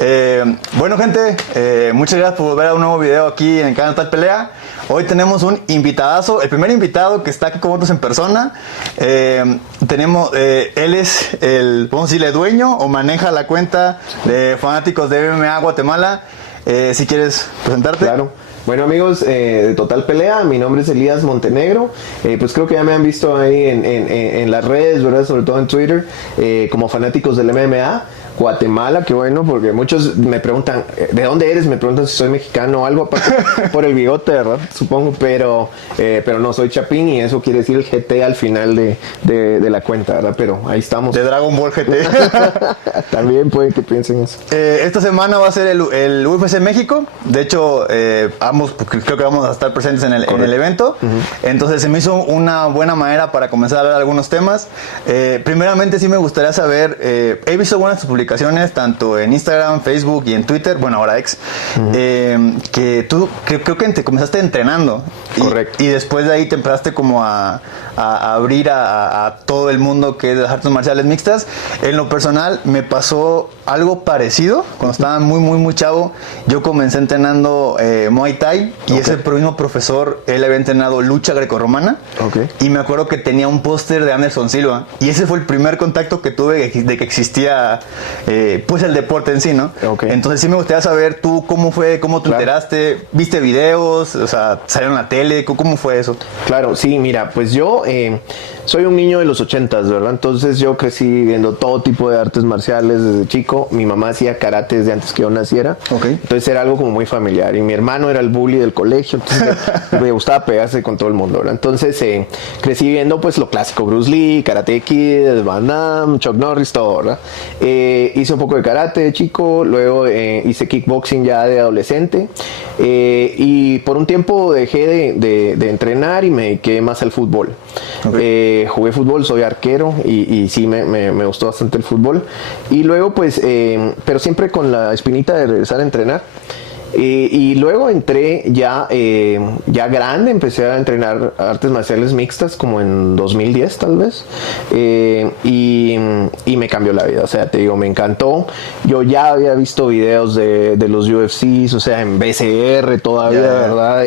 Bueno gente, muchas gracias por volver a un nuevo video aquí en el canal Tal Pelea. Hoy tenemos un invitadazo, el primer invitado que está aquí con nosotros en persona. Él es el, podemos decirle, dueño o maneja la cuenta de fanáticos de MMA Guatemala. Si quieres presentarte. Claro. Bueno amigos de Total Pelea, mi nombre es Elías Montenegro, pues creo que ya me han visto ahí en las redes, ¿verdad? Sobre todo en Twitter, como fanáticos del MMA Guatemala, qué bueno, porque muchos me preguntan, ¿de dónde eres? Me preguntan si soy mexicano o algo, aparte por el bigote, ¿verdad? Supongo, pero no, soy Chapín y eso quiere decir el GT al final de la cuenta, ¿verdad? Pero ahí estamos. De Dragon Ball GT. También puede que piensen eso. Esta semana va a ser el UFC México, de hecho, ambos creo que vamos a estar presentes en el evento, entonces se me hizo una buena manera para comenzar a hablar de algunos temas. Primeramente sí me gustaría saber, he visto algunas de tus publicaciones tanto en Instagram, Facebook y en Twitter, bueno ahora X, que tú creo que te comenzaste entrenando. Correcto. Y después de ahí te empezaste como a abrir a todo el mundo que es de las artes marciales mixtas. En lo personal me pasó algo parecido cuando estaba muy chavo. Yo comencé entrenando Muay Thai y ese mismo profesor, él había entrenado lucha grecorromana, y me acuerdo que tenía un póster de Anderson Silva y ese fue el primer contacto que tuve de que existía pues el deporte en sí, ¿no? Entonces sí me gustaría saber tú cómo fue, cómo te enteraste, viste videos, o sea, salieron en la tele, ¿cómo fue eso? Claro, sí, mira, pues yo soy un niño de los 80s, ¿verdad? Entonces yo crecí viendo todo tipo de artes marciales desde chico. Mi mamá hacía karate desde antes que yo naciera. Entonces era algo como muy familiar. Y mi hermano era el bully del colegio, entonces me gustaba pegarse con todo el mundo, ¿verdad? Entonces crecí viendo pues lo clásico, Bruce Lee, Karate Kid, Van Damme, Chuck Norris, todo, ¿verdad? Hice un poco de karate de chico, luego hice kickboxing ya de adolescente. Y por un tiempo dejé de entrenar y me dediqué más al fútbol. Jugué fútbol, soy arquero y sí me gustó bastante el fútbol. Y luego pues, pero siempre con la espinita de regresar a entrenar. Y luego entré ya grande, empecé a entrenar artes marciales mixtas como en 2010 tal vez, y me cambió la vida, o sea, te digo, me encantó. Yo ya había visto videos de los UFCs, o sea, en BCR todavía, ¿verdad?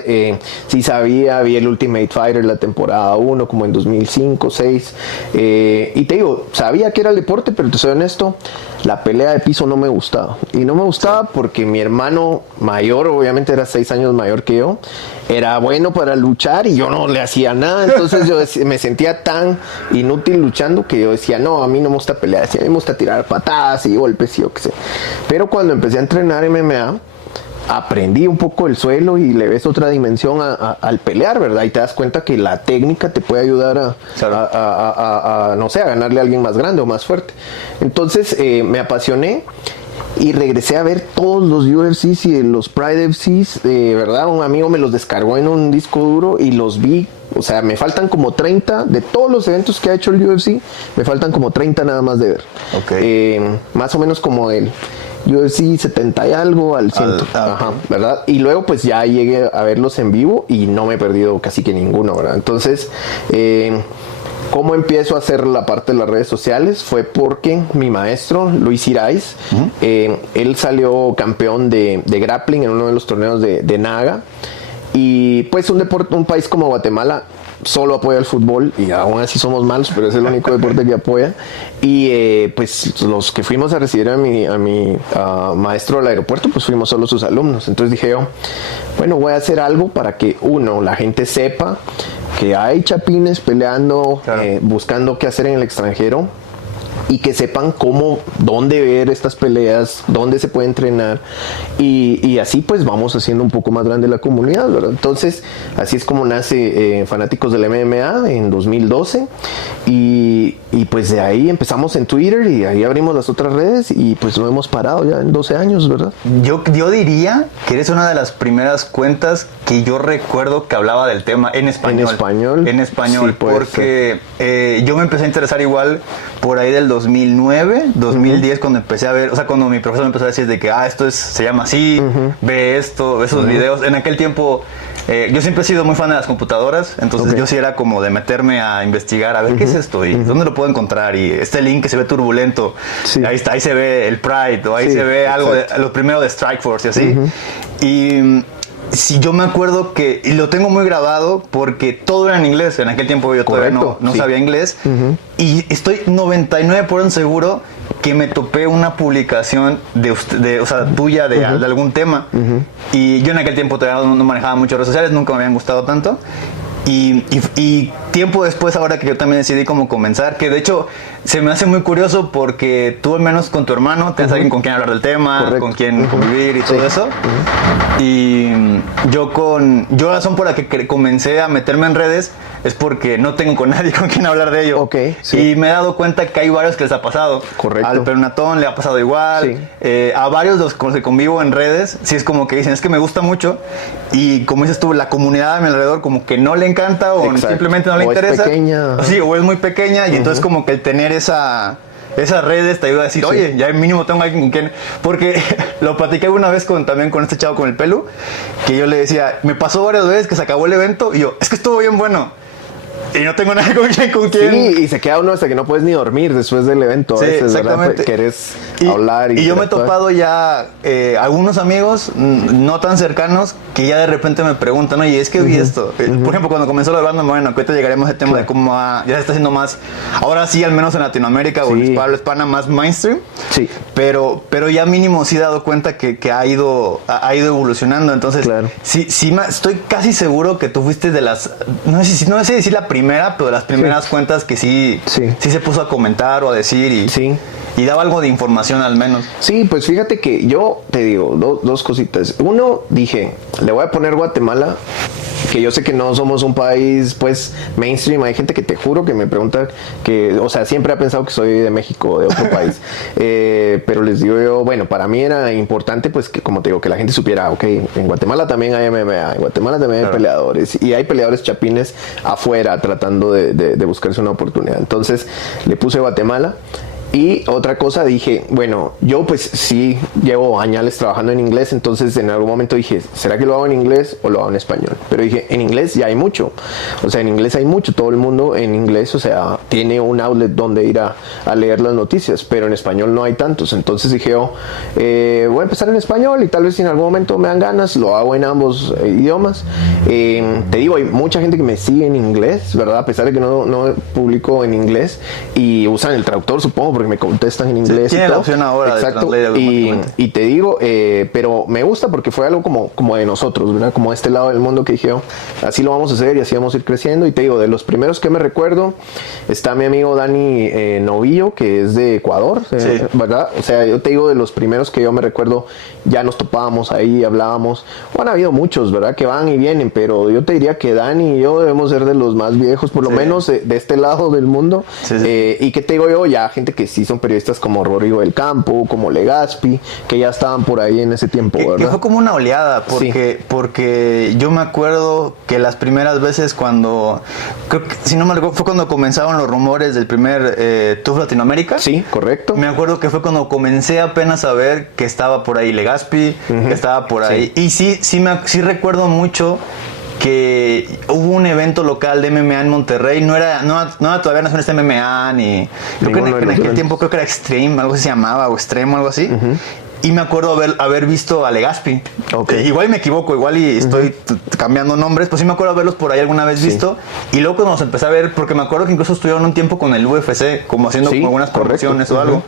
Sí sabía, vi el Ultimate Fighter la temporada 1 como en 2005, 6, y te digo, sabía que era el deporte, pero te soy honesto, la pelea de piso no me gustaba. Y no me gustaba porque mi hermano mayor, obviamente era 6 años mayor que yo, era bueno para luchar y yo no le hacía nada. Entonces yo me sentía tan inútil luchando que yo decía, no, a mí no me gusta pelear, a mí me gusta tirar patadas y golpes y yo qué sé. Pero cuando empecé a entrenar MMA, aprendí un poco el suelo y le ves otra dimensión al pelear, ¿verdad? Y te das cuenta que la técnica te puede ayudar a no sé, a ganarle a alguien más grande o más fuerte. Entonces me apasioné y regresé a ver todos los UFCs y los Pride FCs, ¿verdad? Un amigo me los descargó en un disco duro y los vi. O sea, me faltan como 30 de todos los eventos que ha hecho el UFC, me faltan como 30 nada más de ver. Más o menos como el UFC 70 y algo al 100, ¿verdad? Y luego pues ya llegué a verlos en vivo y no me he perdido casi que ninguno, ¿verdad? Entonces, ¿cómo empiezo a hacer la parte de las redes sociales? Fue porque mi maestro, Luis Irais, él salió campeón de grappling en uno de los torneos de Naga. Y pues un país como Guatemala solo apoya el fútbol y aún así somos malos, pero es el único deporte que apoya. Y pues los que fuimos a recibir a mi maestro al aeropuerto, pues fuimos solo sus alumnos. Entonces dije yo, bueno, voy a hacer algo para que la gente sepa que hay chapines peleando, buscando qué hacer en el extranjero, y que sepan dónde ver estas peleas, dónde se puede entrenar, y así pues vamos haciendo un poco más grande la comunidad, ¿verdad? Entonces así es como nace Fanáticos del MMA en 2012 y pues de ahí empezamos en Twitter y ahí abrimos las otras redes y pues no hemos parado ya en 12 años, ¿verdad? Yo diría que eres una de las primeras cuentas que yo recuerdo que hablaba del tema en español. En español, sí, porque yo me empecé a interesar igual por ahí del 2009, 2010, cuando empecé a ver, o sea, cuando mi profesor me empezó a decir de que, esto se llama así, ve esto, ve esos videos. En aquel tiempo yo siempre he sido muy fan de las computadoras, entonces yo sí era como de meterme a investigar, a ver qué es esto y dónde lo puedo encontrar, y este link que se ve turbulento, ahí está, ahí se ve el Pride, o ahí se ve algo de lo primero de Strikeforce y así. Y sí, yo me acuerdo que, y lo tengo muy grabado, porque todo era en inglés. En aquel tiempo yo todavía no sabía inglés. Y estoy 99% seguro que me topé una publicación o sea, tuya de algún tema. Y yo en aquel tiempo todavía no manejaba mucho redes sociales, nunca me habían gustado tanto. Y tiempo después, ahora que yo también decidí como comenzar, que de hecho se me hace muy curioso porque tú, al menos con tu hermano, tienes alguien con quien hablar del tema, con quien convivir y todo eso. Y yo la razón por la que comencé a meterme en redes es porque no tengo con nadie con quien hablar de ello. Y me he dado cuenta que hay varios que les ha pasado. Al Pernatón le ha pasado igual. A varios de los con los que convivo en redes, sí es como que dicen, es que me gusta mucho. Y como dices tú, la comunidad a mi alrededor como que no le encanta o simplemente no le interesa. Es pequeña. Sí, o es muy pequeña. Y entonces como que el tener esas redes te ayuda a decir, oye, ya mínimo tengo alguien con quien... Porque lo platiqué una vez también con este chavo con el pelo, que yo le decía, me pasó varias veces que se acabó el evento y yo, es que estuvo bien bueno. Y no tengo nada con quién. Sí, y se queda uno hasta que no puedes ni dormir después del evento. Sí, veces, exactamente. Querés hablar. Y yo me he topado ya algunos amigos no tan cercanos que ya de repente me preguntan, oye, es que vi esto. Por ejemplo, cuando comenzó la banda, bueno, que ahorita llegaremos al tema de cómo ya se está haciendo más, ahora sí, al menos en Latinoamérica o en habla hispana, más mainstream. Sí. Pero ya mínimo sí he dado cuenta que ha ido evolucionando. Entonces, sí, estoy casi seguro que tú fuiste de las, no sé si decir la primera, pero de las primeras cuentas que sí se puso a comentar o a decir y daba algo de información al menos. Sí, pues fíjate que yo te digo dos cositas. Uno, dije, le voy a poner Guatemala, que yo sé que no somos un país pues mainstream. Hay gente que te juro que me pregunta que, o sea, siempre ha pensado que soy de México o de otro país. Pero les digo yo, bueno, para mí era importante pues que, como te digo, que la gente supiera, ok, en Guatemala también hay MMA, en Guatemala también hay peleadores, y hay peleadores chapines afuera tratando de buscarse una oportunidad. Entonces le puse Guatemala. Y otra cosa, dije, bueno, yo pues sí llevo años trabajando en inglés, entonces en algún momento dije, ¿será que lo hago en inglés o lo hago en español? Pero dije, en inglés ya hay mucho, o sea, en inglés hay mucho, todo el mundo en inglés, o sea, tiene un outlet donde ir a leer las noticias, pero en español no hay tantos. Entonces dije, voy a empezar en español y tal vez si en algún momento me dan ganas, lo hago en ambos idiomas. Te digo, hay mucha gente que me sigue en inglés, ¿verdad? A pesar de que no publico en inglés, y usan el traductor, supongo, porque me contestan en inglés. Tiene la opción ahora. Exacto. Y te digo, pero me gusta porque fue algo como de nosotros, ¿verdad? Como este lado del mundo que dije, así lo vamos a hacer y así vamos a ir creciendo. Y te digo, de los primeros que me recuerdo, está mi amigo Dani Novillo, que es de Ecuador, ¿verdad? O sea, yo te digo, de los primeros que yo me recuerdo, ya nos topábamos ahí, hablábamos. Bueno, ha habido muchos, ¿verdad? Que van y vienen, pero yo te diría que Dani y yo debemos ser de los más viejos, por lo menos de este lado del mundo. Y que te digo yo, ya gente que sí son periodistas como Rodrigo del Campo, como Legaspi, que ya estaban por ahí en ese tiempo, ¿verdad? Que fue como una oleada, porque yo me acuerdo que las primeras veces creo que, si no me recuerdo, fue cuando comenzaron los rumores del primer TUF Latinoamérica. Sí, correcto. Me acuerdo que fue cuando comencé apenas a ver que estaba por ahí Legaspi, que estaba por ahí. Y sí recuerdo mucho que hubo un evento local de MMA en Monterrey. No era todavía Naciones de MMA, ni creo que en aquel tiempo creo que era Extreme, algo se llamaba, o Extremo, algo así. Y me acuerdo haber visto a Legaspi. Igual me equivoco, igual y estoy cambiando nombres, pues sí me acuerdo haberlos por ahí alguna vez visto. Y luego cuando los empecé a ver, porque me acuerdo que incluso estuvieron un tiempo con el UFC, como haciendo como algunas promociones o algo.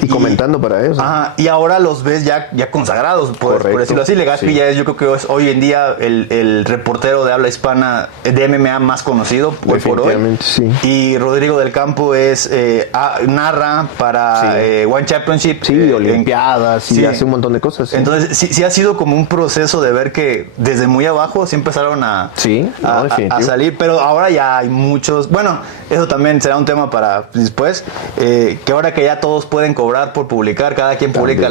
Y comentando para ellos. Ajá, y ahora los ves ya consagrados, por decirlo así. Legaspi ya es, yo creo que es hoy en día el reportero de habla hispana de MMA más conocido, hoy por hoy. Y Rodrigo del Campo narra para One Championship. Olimpiadas. Sí, hace un montón de cosas. Entonces, sí ha sido como un proceso de ver que desde muy abajo sí empezaron a salir, pero ahora ya hay muchos. Bueno, eso también será un tema para después. Que ahora que ya todos pueden cobrar por publicar, cada quien publica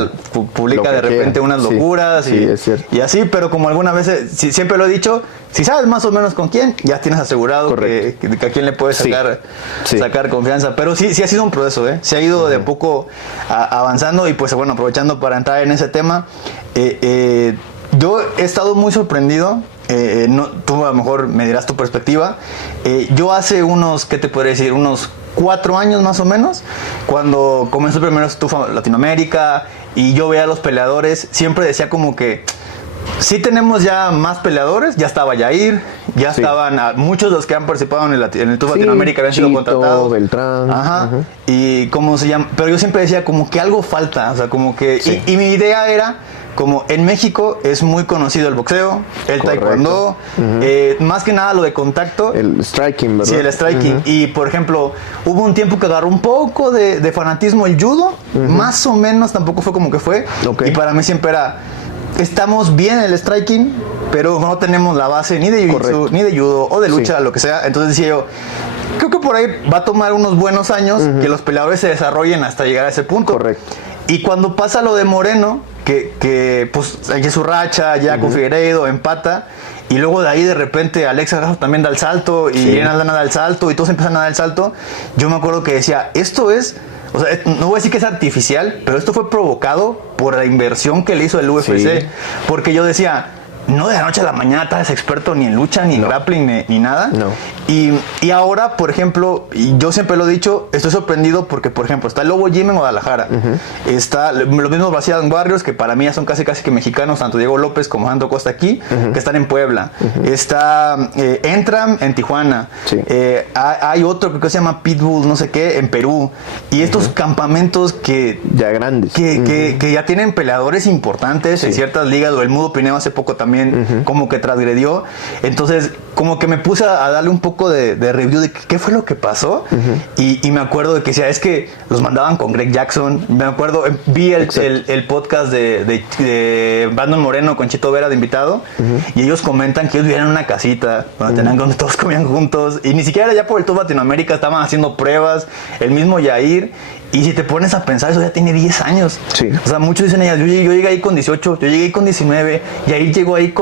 de repente unas locuras y así, pero como algunas veces, siempre lo he dicho, si sabes más o menos con quién, ya tienes asegurado que a quién le puedes sacar confianza. Pero sí ha sido un proceso, se ha ido de poco avanzando. Y pues bueno, aprovechando para entrar en ese tema, yo he estado muy sorprendido tú a lo mejor me dirás tu perspectiva. Yo hace unos, ¿qué te podría decir? Unos 4 años más o menos, cuando comenzó el primer Estufa Latinoamérica y yo veía a los peleadores, siempre decía como que sí tenemos ya más peleadores, ya estaba Yair, ya estaban muchos de los que han participado en el Tour Latinoamérica habían sido contratados. Beltrán. Ajá. Y cómo se llama, pero yo siempre decía como que algo falta, o sea, como que y mi idea era como en México es muy conocido el boxeo, el taekwondo, más que nada lo de contacto. El striking, ¿verdad? Sí, el striking. Y, por ejemplo, hubo un tiempo que agarró un poco de fanatismo el judo, más o menos, tampoco fue como que fue. Y para mí siempre era, estamos bien en el striking, pero no tenemos la base ni de jiu-jitsu, ni de judo, o de lucha, lo que sea. Entonces decía yo, creo que por ahí va a tomar unos buenos años que los peleadores se desarrollen hasta llegar a ese punto. Correcto. Y cuando pasa lo de Moreno, que pues hay su racha, ya con Figueiredo, empata, y luego de ahí de repente Alexa Grasso también da el salto, y Irene Aldana da el salto, y todos empiezan a dar el salto, yo me acuerdo que decía, esto es, o sea, no voy a decir que es artificial, pero esto fue provocado por la inversión que le hizo el UFC, porque yo decía, no de la noche a la mañana estás experto ni en lucha, ni en grappling, ni nada. No. Y ahora, por ejemplo, y yo siempre lo he dicho, estoy sorprendido porque, por ejemplo, está el Lobo Gym en Guadalajara. Está los mismos Brazilian Warriors, que para mí ya son casi que mexicanos, tanto Diego López como Sandro Costa aquí, que están en Puebla. Está Entram en Tijuana. Hay otro que se llama Pitbull, no sé qué, en Perú. Y estos campamentos que... ya grandes. Que ya tienen peleadores importantes en ciertas ligas, o el Mudo Pineo hace poco también como que transgredió. Entonces, como que me puse a darle un poco de review de qué fue lo que pasó. Y me acuerdo de que decía, es que los mandaban con Greg Jackson. Me acuerdo, vi el podcast de Brandon Moreno con Chito Vera de invitado, y ellos comentan que ellos vivían en una casita donde tenían, donde todos comían juntos, y ni siquiera era ya por el Tour Latinoamérica, estaban haciendo pruebas, el mismo Yair. Y si te pones a pensar, eso ya tiene 10 años. O sea, muchos dicen ellas, yo llegué ahí con 18, yo llegué ahí con 19, y ahí llegó ahí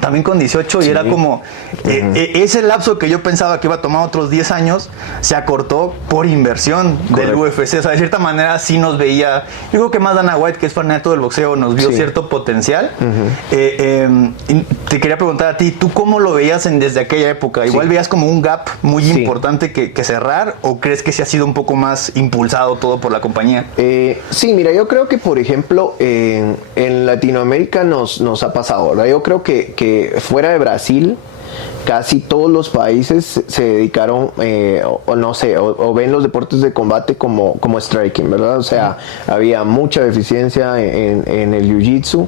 también con 18, y era como, ese lapso que yo pensaba que iba a tomar otros 10 años, se acortó por inversión del UFC. O sea, de cierta manera sí nos veía, yo creo que más Dana White, que es fanático del boxeo, nos vio cierto potencial. Te quería preguntar a ti, ¿tú cómo lo veías desde aquella época? ¿Igual veías como un gap muy importante que cerrar, o crees que se ha sido un poco más impulsado todo por la compañía? Sí, mira, yo creo que, por ejemplo, en Latinoamérica nos ha pasado, ¿verdad? Yo creo que fuera de Brasil, casi todos los países se dedicaron, o ven los deportes de combate como striking, ¿verdad? O sea, había mucha deficiencia en el jiu-jitsu,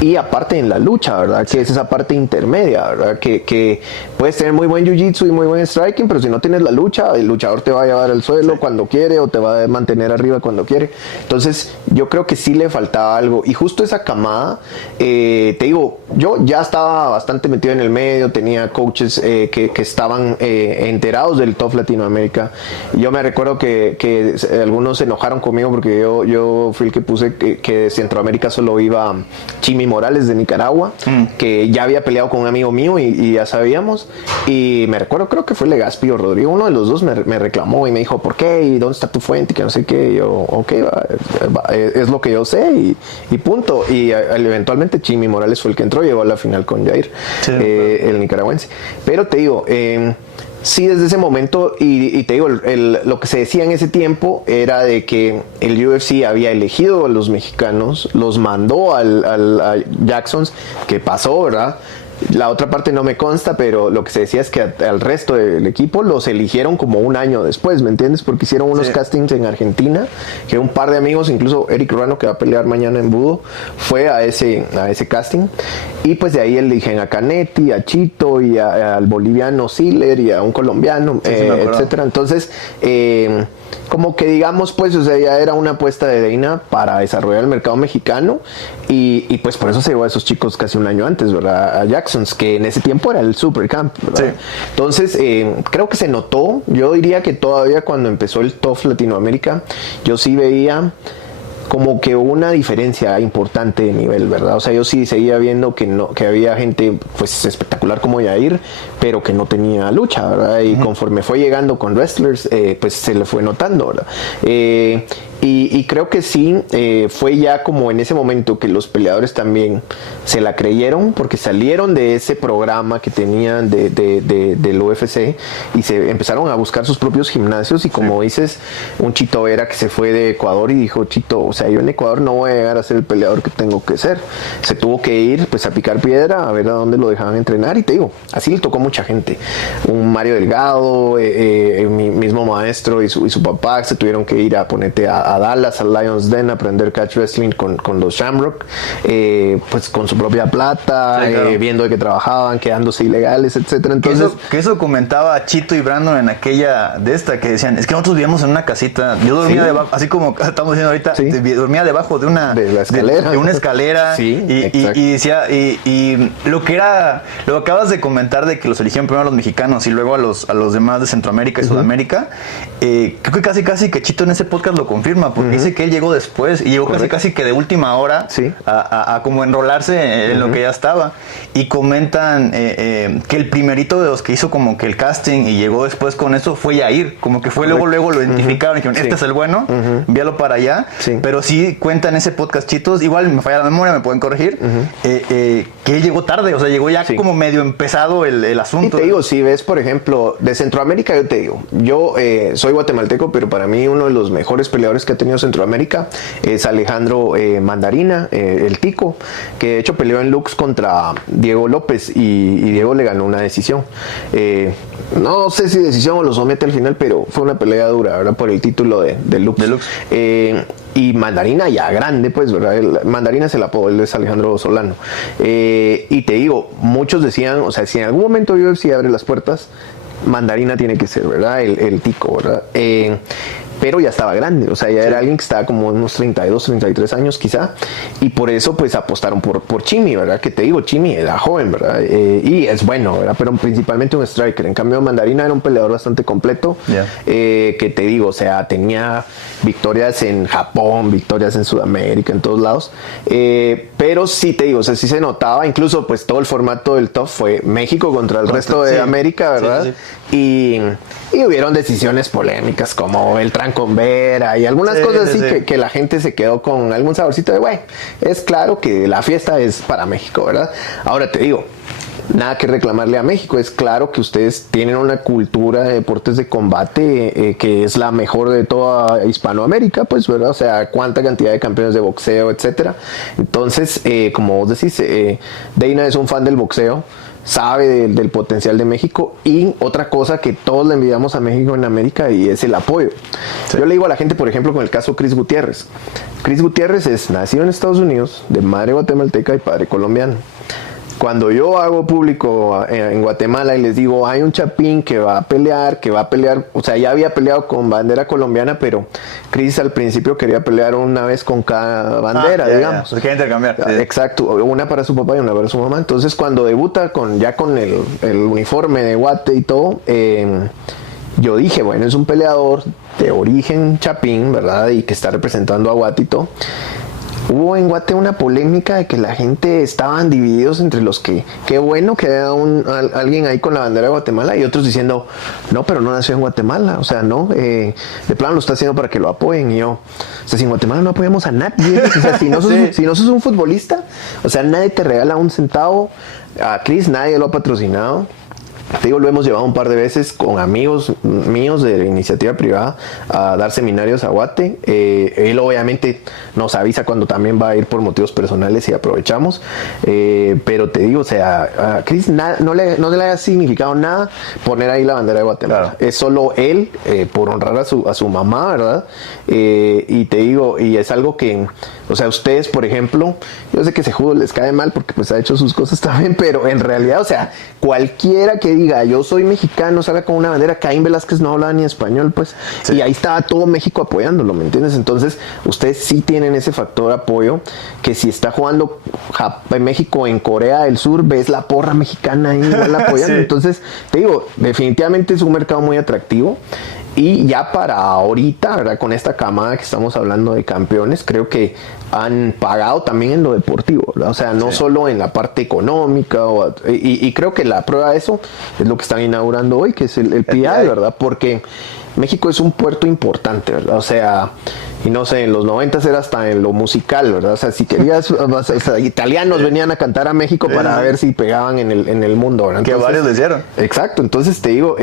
y aparte en la lucha, ¿verdad? Que es esa parte intermedia, ¿verdad? Que puedes tener muy buen jiu-jitsu y muy buen striking, pero si no tienes la lucha, el luchador te va a llevar al suelo cuando quiere, o te va a mantener arriba cuando quiere. Entonces, yo creo que sí le faltaba algo, y justo esa camada, te digo, yo ya estaba bastante metido en el medio, tenía coaches que estaban enterados del TOF Latinoamérica. Yo me recuerdo que algunos se enojaron conmigo porque yo fui el que puse que de Centroamérica solo iba Chimi Morales de Nicaragua, que ya había peleado con un amigo mío y ya sabíamos. Y me recuerdo, creo que fue Legaspi o Rodrigo, uno de los dos me reclamó y me dijo, ¿por qué? ¿Y dónde está tu fuente? Y que no sé qué. Y yo, ok, es lo que yo sé y punto. Y eventualmente Chimi Morales fue el que entró, llegó a la final con Jair, el nicaragüense. Pero te digo, sí, desde ese momento, y te digo, lo que se decía en ese tiempo era de que el UFC había elegido a los mexicanos, los mandó a Jacksons, que pasó, ¿verdad? La otra parte no me consta, pero lo que se decía es que al resto del equipo los eligieron como un año después, ¿me entiendes? Porque hicieron unos castings en Argentina, que un par de amigos, incluso Eric Ruano, que va a pelear mañana en Budo, fue a ese casting, y pues de ahí eligen a Canetti, a Chito, y al boliviano Siller, y a un colombiano, etcétera. Entonces, como que digamos, pues, o sea, ya era una apuesta de Dana para desarrollar el mercado mexicano, y pues por eso se llevó a esos chicos casi un año antes, ¿verdad? A Jacksons, que en ese tiempo era el Supercamp, ¿verdad? Entonces, creo que se notó. Yo diría que todavía cuando empezó el TOF Latinoamérica, yo sí veía como que una diferencia importante de nivel, ¿verdad? O sea, yo sí seguía viendo que había gente pues espectacular como Yair, pero que no tenía lucha, ¿verdad? Y conforme fue llegando con wrestlers, pues se le fue notando, ¿verdad? Y creo que sí, fue ya como en ese momento que los peleadores también se la creyeron, porque salieron de ese programa que tenían del UFC y se empezaron a buscar sus propios gimnasios. Y como dices, un Chito Vera que se fue de Ecuador y dijo, Chito, o sea, yo en Ecuador no voy a llegar a ser el peleador que tengo que ser. Se tuvo que ir pues a picar piedra, a ver a dónde lo dejaban entrenar. Y te digo, así le tocó a mucha gente. Un Mario Delgado, mi mismo maestro y su papá se tuvieron que ir a ponerte a Dallas, al Lions Den, a aprender catch wrestling con los Shamrock, pues con su propia plata, sí, claro, viendo de que trabajaban, quedándose ilegales, etcétera. Entonces, que eso comentaba Chito y Brandon en aquella de esta, que decían, es que nosotros vivíamos en una casita, yo dormía debajo, así como estamos diciendo ahorita, dormía debajo de una escalera, de una escalera, y decía, y lo que acabas de comentar de que los eligieron primero a los mexicanos y luego a los demás de Centroamérica y Sudamérica, creo que casi que Chito en ese podcast lo confirma, porque dice que él llegó después y llegó casi que de última hora a como enrolarse en lo que ya estaba. Y comentan que el primerito de los que hizo como que el casting y llegó después con eso fue Yair, como que fue luego lo identificaron y dijeron, este es el bueno, envíalo para allá. Pero sí cuentan ese podcast Chitos, igual me falla la memoria, me pueden corregir, que él llegó tarde, o sea, llegó ya como medio empezado el asunto. Y te digo, si ves, por ejemplo, de Centroamérica, yo te digo, yo soy guatemalteco, pero para mí uno de los mejores peleadores que ha tenido Centroamérica es Alejandro Mandarina, el Tico, que de hecho peleó en Lux contra Diego López y Diego le ganó una decisión. No sé si decisión o lo somete al final, pero fue una pelea dura, ¿verdad? Por el título de Lux. Y Mandarina ya grande, pues, ¿verdad? Mandarina es el apodo, él es Alejandro Solano. Y te digo, muchos decían, o sea, si en algún momento UFC abre las puertas, Mandarina tiene que ser, ¿verdad? El Tico, ¿verdad? Pero ya estaba grande, o sea, ya era alguien que estaba como unos 32, 33 años quizá, y por eso pues apostaron por Chimi, ¿verdad? Que te digo, Chimi era joven, ¿verdad? Y es bueno, ¿verdad? Pero principalmente un striker. En cambio, Mandarina era un peleador bastante completo, que te digo, o sea, tenía victorias en Japón, victorias en Sudamérica, en todos lados, pero sí te digo, o sea, sí se notaba, incluso pues todo el formato del TUF fue México contra el resto de América, ¿verdad? Y hubieron decisiones polémicas como el con Vera y algunas cosas así que la gente se quedó con algún saborcito de güey, es claro que la fiesta es para México, ¿verdad? Ahora te digo, nada que reclamarle a México, es claro que ustedes tienen una cultura de deportes de combate que es la mejor de toda Hispanoamérica, pues, ¿verdad? O sea, cuánta cantidad de campeones de boxeo, etcétera. Entonces, como vos decís, Dana es un fan del boxeo, sabe del potencial de México, y otra cosa que todos le envidiamos a México en América y es el apoyo. Yo le digo a la gente, por ejemplo, con el caso Chris Gutiérrez. Chris Gutiérrez es nacido en Estados Unidos, de madre guatemalteca y padre colombiano. Cuando yo hago público en Guatemala y les digo, hay un chapín que va a pelear, o sea, ya había peleado con bandera colombiana, pero Chris al principio quería pelear una vez con cada bandera, digamos. Se quería intercambiar. Exacto, una para su papá y una para su mamá. Entonces, cuando debuta con el uniforme de Guate y todo, yo dije, bueno, es un peleador de origen chapín, ¿verdad? Y que está representando a Guate y todo. Hubo en Guate una polémica de que la gente estaban divididos entre los que, qué bueno que haya alguien ahí con la bandera de Guatemala, y otros diciendo, no, pero no nació en Guatemala, o sea, no, de plano lo está haciendo para que lo apoyen. Y yo, o sea, si en Guatemala no apoyamos a nadie, o sea, si no sos un futbolista, o sea, nadie te regala un centavo. A Chris nadie lo ha patrocinado. Te digo, lo hemos llevado un par de veces con amigos míos de iniciativa privada a dar seminarios a Guate. Él obviamente nos avisa cuando también va a ir por motivos personales y aprovechamos. Pero te digo, o sea, a Chris no le haya significado nada poner ahí la bandera de Guatemala. Claro. Es solo él, por honrar a su mamá, ¿verdad? Y te digo, y es algo que, o sea, ustedes, por ejemplo, yo sé que Cejudo les cae mal porque pues ha hecho sus cosas también, pero en realidad, o sea, cualquiera que diga yo soy mexicano, salga con una bandera. Caín Velázquez no hablaba ni español, pues, y ahí estaba todo México apoyándolo, ¿me entiendes? Entonces ustedes sí tienen ese factor apoyo, que si está jugando México en Corea del Sur, ves la porra mexicana ahí igual apoyando. Entonces te digo, definitivamente es un mercado muy atractivo. Y ya para ahorita, ¿verdad? Con esta camada que estamos hablando de campeones, creo que han pagado también en lo deportivo, ¿verdad? O sea, no solo en la parte económica. Y creo que la prueba de eso es lo que están inaugurando hoy, que es el PI, ¿verdad? Porque México es un puerto importante, ¿verdad? O sea, y no sé, en los 90s era hasta en lo musical, ¿verdad? O sea, si querías, o sea, italianos venían a cantar a México para ver si pegaban en el mundo, ¿verdad? Entonces, que varios lo hicieron. Exacto, entonces te digo,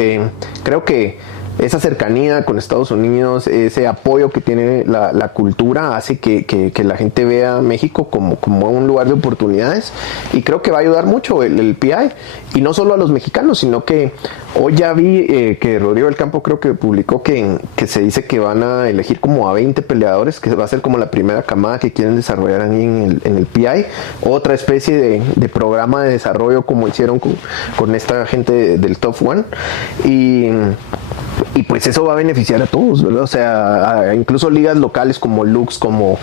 creo que esa cercanía con Estados Unidos, ese apoyo que tiene la cultura hace que la gente vea México como un lugar de oportunidades, y creo que va a ayudar mucho el PI, y no solo a los mexicanos, sino que hoy ya vi que Rodrigo del Campo creo que publicó que se dice que van a elegir como a 20 peleadores, que va a ser como la primera camada que quieren desarrollar ahí en el PI, otra especie de programa de desarrollo como hicieron con esta gente del Top One, y pues eso va a beneficiar a todos, ¿verdad? O sea, incluso ligas locales como Lux, como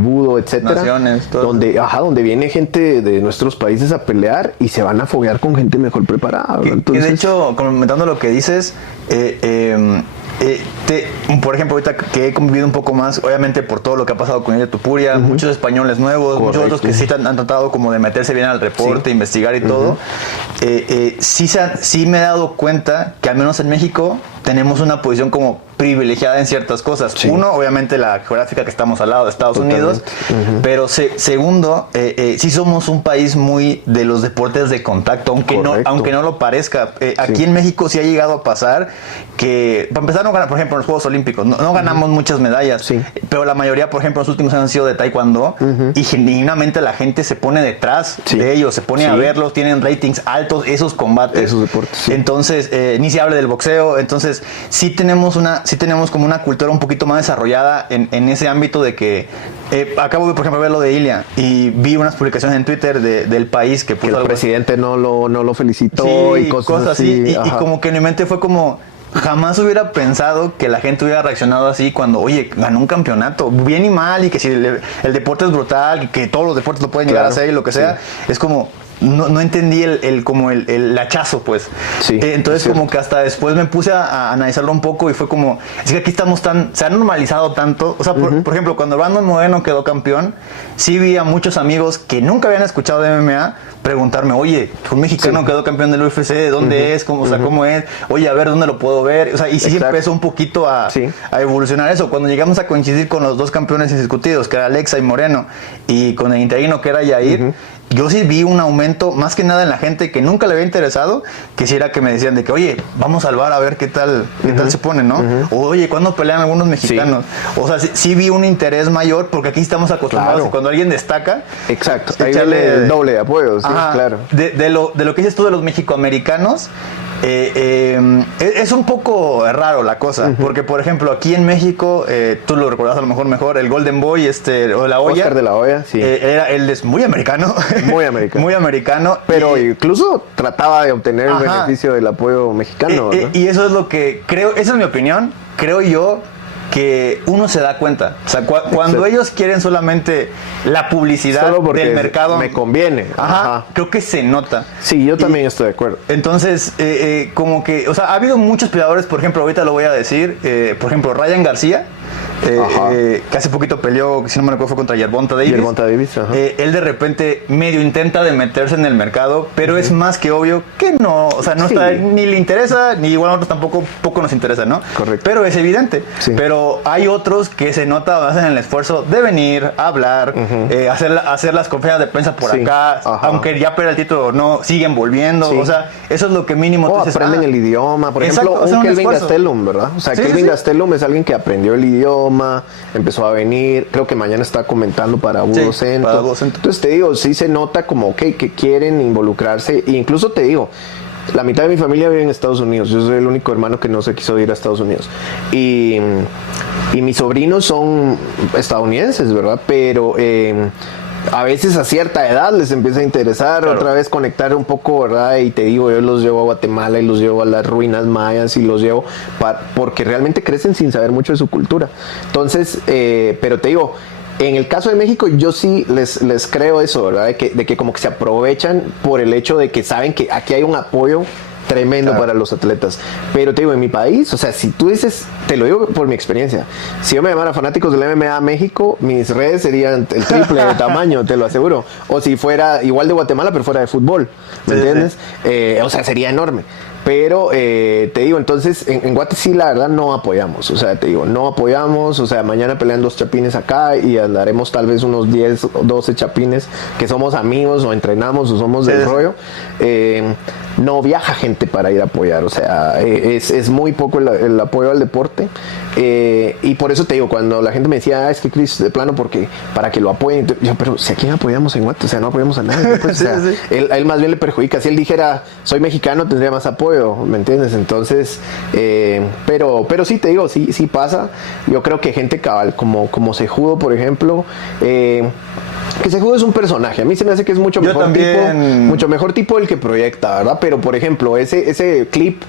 Budo, etcétera, Naciones, donde viene gente de nuestros países a pelear y se van a foguear con gente mejor preparada. Entonces, de hecho, comentando lo que dices, por ejemplo, ahorita que he convivido un poco más, obviamente por todo lo que ha pasado con ella Tupuria, muchos españoles nuevos, correcto, muchos otros que sí han tratado como de meterse bien al reporte, investigar y todo, sí me he dado cuenta que al menos en México tenemos una posición como privilegiada en ciertas cosas. Sí. Uno, obviamente la geográfica, que estamos al lado de Estados Unidos, pero segundo, sí somos un país muy de los deportes de contacto, aunque no lo parezca. Aquí en México sí ha llegado a pasar que, para empezar, no ganan, por ejemplo, en los Juegos Olímpicos, no ganamos muchas medallas, pero la mayoría, por ejemplo, en los últimos años han sido de taekwondo, y genuinamente la gente se pone detrás de ellos, se pone a verlos, tienen ratings altos, esos combates. Esos deportes. Entonces, ni se habla del boxeo. Entonces, sí tenemos como una cultura un poquito más desarrollada en ese ámbito de que acabo de, por ejemplo, ver lo de Ilia y vi unas publicaciones en Twitter del país que puso el presidente no lo felicitó, sí, y cosas así. Y como que en mi mente fue como, jamás hubiera pensado que la gente hubiera reaccionado así cuando, oye, ganó un campeonato, bien y mal, y que si el deporte es brutal, y que todos los deportes lo pueden llegar a hacer y lo que sea, es como... No entendí el hachazo, pues. Sí, entonces, como que hasta después me puse a analizarlo un poco y fue como, es que aquí estamos se ha normalizado tanto. O sea, por ejemplo, cuando Brandon Moreno quedó campeón, sí vi a muchos amigos que nunca habían escuchado de MMA preguntarme, oye, un mexicano quedó campeón del UFC, ¿de dónde es? ¿Cómo, o sea, cómo es? Oye, a ver, ¿dónde lo puedo ver? O sea, y sí empezó un poquito a evolucionar eso. Cuando llegamos a coincidir con los dos campeones indiscutidos, que era Alexa y Moreno, y con el interino que era Yair, yo sí vi un aumento, más que nada en la gente que nunca le había interesado, que sí era que me decían de que, oye, vamos al bar a ver qué tal se pone, ¿no? O, oye, ¿cuándo pelean algunos mexicanos? O sea, sí vi un interés mayor, porque aquí estamos acostumbrados a cuando alguien destaca. Exacto, echarle el doble de apoyo, claro. De lo que dices tú de los mexicoamericanos, es un poco raro la cosa, porque por ejemplo aquí en México, tú lo recordás a lo mejor, el Golden Boy, o la Hoya, Oscar de la Hoya, él es muy americano, muy americano, pero incluso trataba de obtener el beneficio del apoyo mexicano, ¿no? Y eso es lo que creo, esa es mi opinión, creo yo que uno se da cuenta, o sea, cuando ellos quieren solamente la publicidad del mercado, me conviene, creo que se nota. Sí, yo también estoy de acuerdo. Entonces, como que, o sea, ha habido muchos peleadores, por ejemplo, ahorita lo voy a decir, por ejemplo, Ryan García, que hace poquito peleó, si no me recuerdo, fue contra Gervonta Davis. Él de repente medio intenta de meterse en el mercado, pero es más que obvio que no, o sea, no está, ni le interesa, ni igual a nosotros tampoco poco nos interesa, ¿no? Correcto. Pero es evidente. Pero hay otros que se nota, hacen el esfuerzo de venir a hablar, hacer las conferencias de prensa por acá, aunque ya pierda el título o no, siguen volviendo, o sea, eso es lo que mínimo tú dices, aprenden el idioma, por ejemplo, un Kelvin Gastelum, ¿verdad? O sea, Kelvin Gastelum es alguien que aprendió el idioma, empezó a venir, creo que mañana está comentando para Budo Centro. Entonces te digo, sí se nota como que quieren involucrarse, e incluso te digo, la mitad de mi familia vive en Estados Unidos, yo soy el único hermano que no se quiso ir a Estados Unidos, y mis sobrinos son estadounidenses, ¿verdad? Pero a veces a cierta edad les empieza a interesar otra vez conectar un poco, ¿verdad? Y te digo, yo los llevo a Guatemala y los llevo a las ruinas mayas y los llevo porque realmente crecen sin saber mucho de su cultura. Entonces, pero te digo, en el caso de México yo sí les creo eso, ¿verdad? De que como que se aprovechan por el hecho de que saben que aquí hay un apoyo tremendo para los atletas. Pero te digo, en mi país, o sea, si tú dices, te lo digo por mi experiencia, si yo me llamara Fanáticos del MMA México, mis redes serían el triple de tamaño, te lo aseguro. O si fuera igual de Guatemala, pero fuera de fútbol, ¿me entiendes? O sea, sería enorme. Pero te digo, entonces en Guate sí la verdad no apoyamos, o sea, te digo, no apoyamos, o sea, mañana pelean 2 chapines acá y andaremos tal vez unos 10 o 12 chapines que somos amigos o entrenamos o somos del rollo. No viaja gente para ir a apoyar, o sea, es muy poco el apoyo al deporte. Y por eso te digo, cuando la gente me decía, es que Chris, de plano, porque para que lo apoyen, yo, pero si a quién apoyamos en Guate, o sea, no apoyamos a nadie, pues, o sea, a él más bien le perjudica. Si él dijera, soy mexicano, tendría más apoyo, ¿me entiendes? Entonces, pero sí te digo, sí pasa. Yo creo que gente cabal, como Cejudo, por ejemplo, que Cejudo es un personaje. A mí se me hace que es mucho mejor tipo el que proyecta, ¿verdad? Pero, por ejemplo, ese clip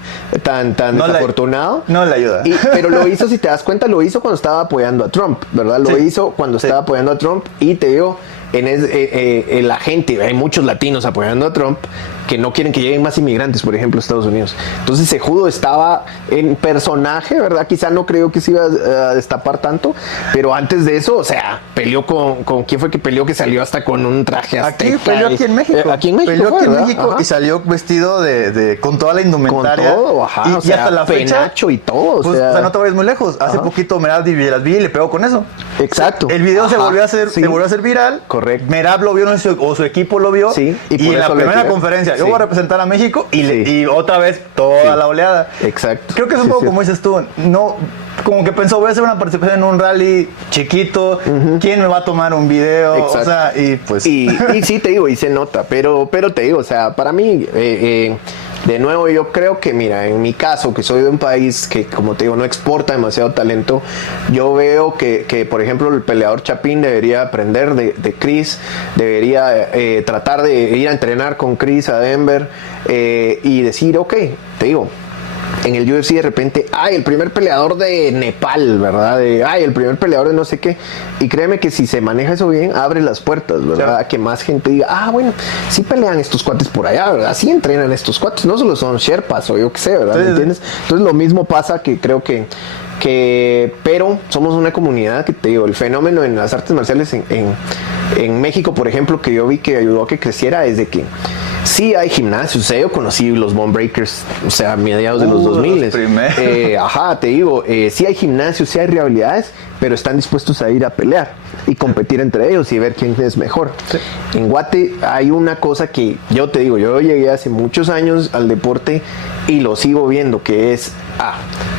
tan desafortunado no le ayuda. Pero lo hizo, si te das cuenta, lo hizo cuando estaba apoyando a Trump, ¿verdad? Lo hizo cuando estaba apoyando a Trump. Y te digo, en la gente, hay muchos latinos apoyando a Trump que no quieren que lleguen más inmigrantes, por ejemplo, a Estados Unidos. Entonces Cejudo estaba en personaje, ¿verdad? Quizá no creo que se iba a destapar tanto, pero antes de eso, o sea, peleó con ¿quién fue que peleó? Que salió hasta con un traje azteca. Aquí en México. Peleó aquí en México y salió vestido con toda la indumentaria. Con todo, y o sea, hasta la fecha. Penacho y todo. Pues, o sea, no te vayas muy lejos. Hace poquito Merab vi y le pegó con eso. Exacto. El video se volvió a hacer viral. Correcto. Merab lo vio, o su equipo lo vio. Sí. Y en la primera conferencia, yo voy a representar a México y otra vez toda la oleada. Exacto. Creo que es un poco como dices tú, no, como que pensó, voy a hacer una participación en un rally chiquito, ¿quién me va a tomar un video? Exacto. O sea, y pues... Y sí, te digo, y se nota, pero te digo, o sea, para mí... de nuevo, yo creo que, mira, en mi caso, que soy de un país que, como te digo, no exporta demasiado talento, yo veo que por ejemplo, el peleador Chapín debería aprender de Chris, debería tratar de ir a entrenar con Chris a Denver y decir, ok, te digo, en el UFC de repente, el primer peleador de Nepal, ¿verdad? El primer peleador de no sé qué. Y créeme que si se maneja eso bien, abre las puertas, ¿verdad? Claro. Que más gente diga, bueno, sí pelean estos cuates por allá, ¿verdad? Sí entrenan estos cuates, no solo son Sherpas o yo qué sé, ¿verdad? ¿Me entiendes? Entonces lo mismo pasa que creo que pero somos una comunidad que te digo, el fenómeno en las artes marciales en México, por ejemplo, que yo vi que ayudó a que creciera, es de que sí hay gimnasios, o sea, yo conocí los Bone Breakers, o sea, a mediados de los 2000. Te digo, sí hay gimnasios, sí hay rivalidades, pero están dispuestos a ir a pelear y competir entre ellos y ver quién es mejor. Sí. En Guate hay una cosa que yo te digo, yo llegué hace muchos años al deporte y lo sigo viendo, que es,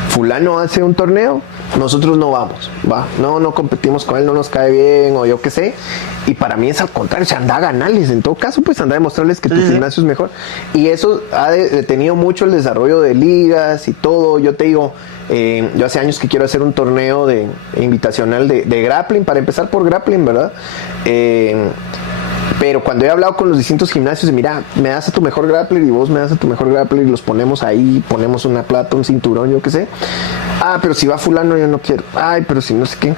fulano hace un torneo, nosotros no vamos, no competimos con él, no nos cae bien o yo qué sé, y para mí es al contrario, se anda a ganarles, en todo caso pues anda a demostrarles que tu gimnasio es mejor, y eso ha detenido mucho el desarrollo de ligas y todo. Yo te digo, yo hace años que quiero hacer un torneo invitacional de grappling, para empezar por grappling, ¿verdad? Pero cuando he hablado con los distintos gimnasios, mira, me das a tu mejor grappler y vos me das a tu mejor grappler y los ponemos ahí, ponemos una plata, un cinturón, yo qué sé. Pero si va fulano yo no quiero. Pero si no sé qué.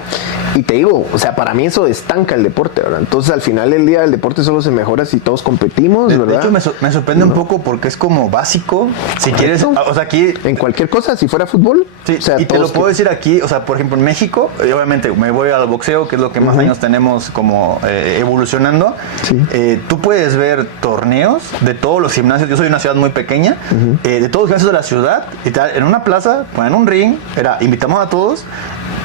Y te digo, o sea, para mí eso estanca el deporte, ¿verdad? Entonces al final del día el deporte solo se mejora si todos competimos, ¿verdad? De hecho me sorprende un poco porque es como básico. Si quieres, o sea, aquí... En cualquier cosa, si fuera fútbol. Sí, o sea, y te lo puedo decir aquí, o sea, por ejemplo, en México, obviamente me voy al boxeo, que es lo que más años tenemos como evolucionando. Sí. Tú puedes ver torneos de todos los gimnasios. Yo soy de una ciudad muy pequeña, de todos los gimnasios de la ciudad, y tal, en una plaza, ponen un ring, invitamos a todos,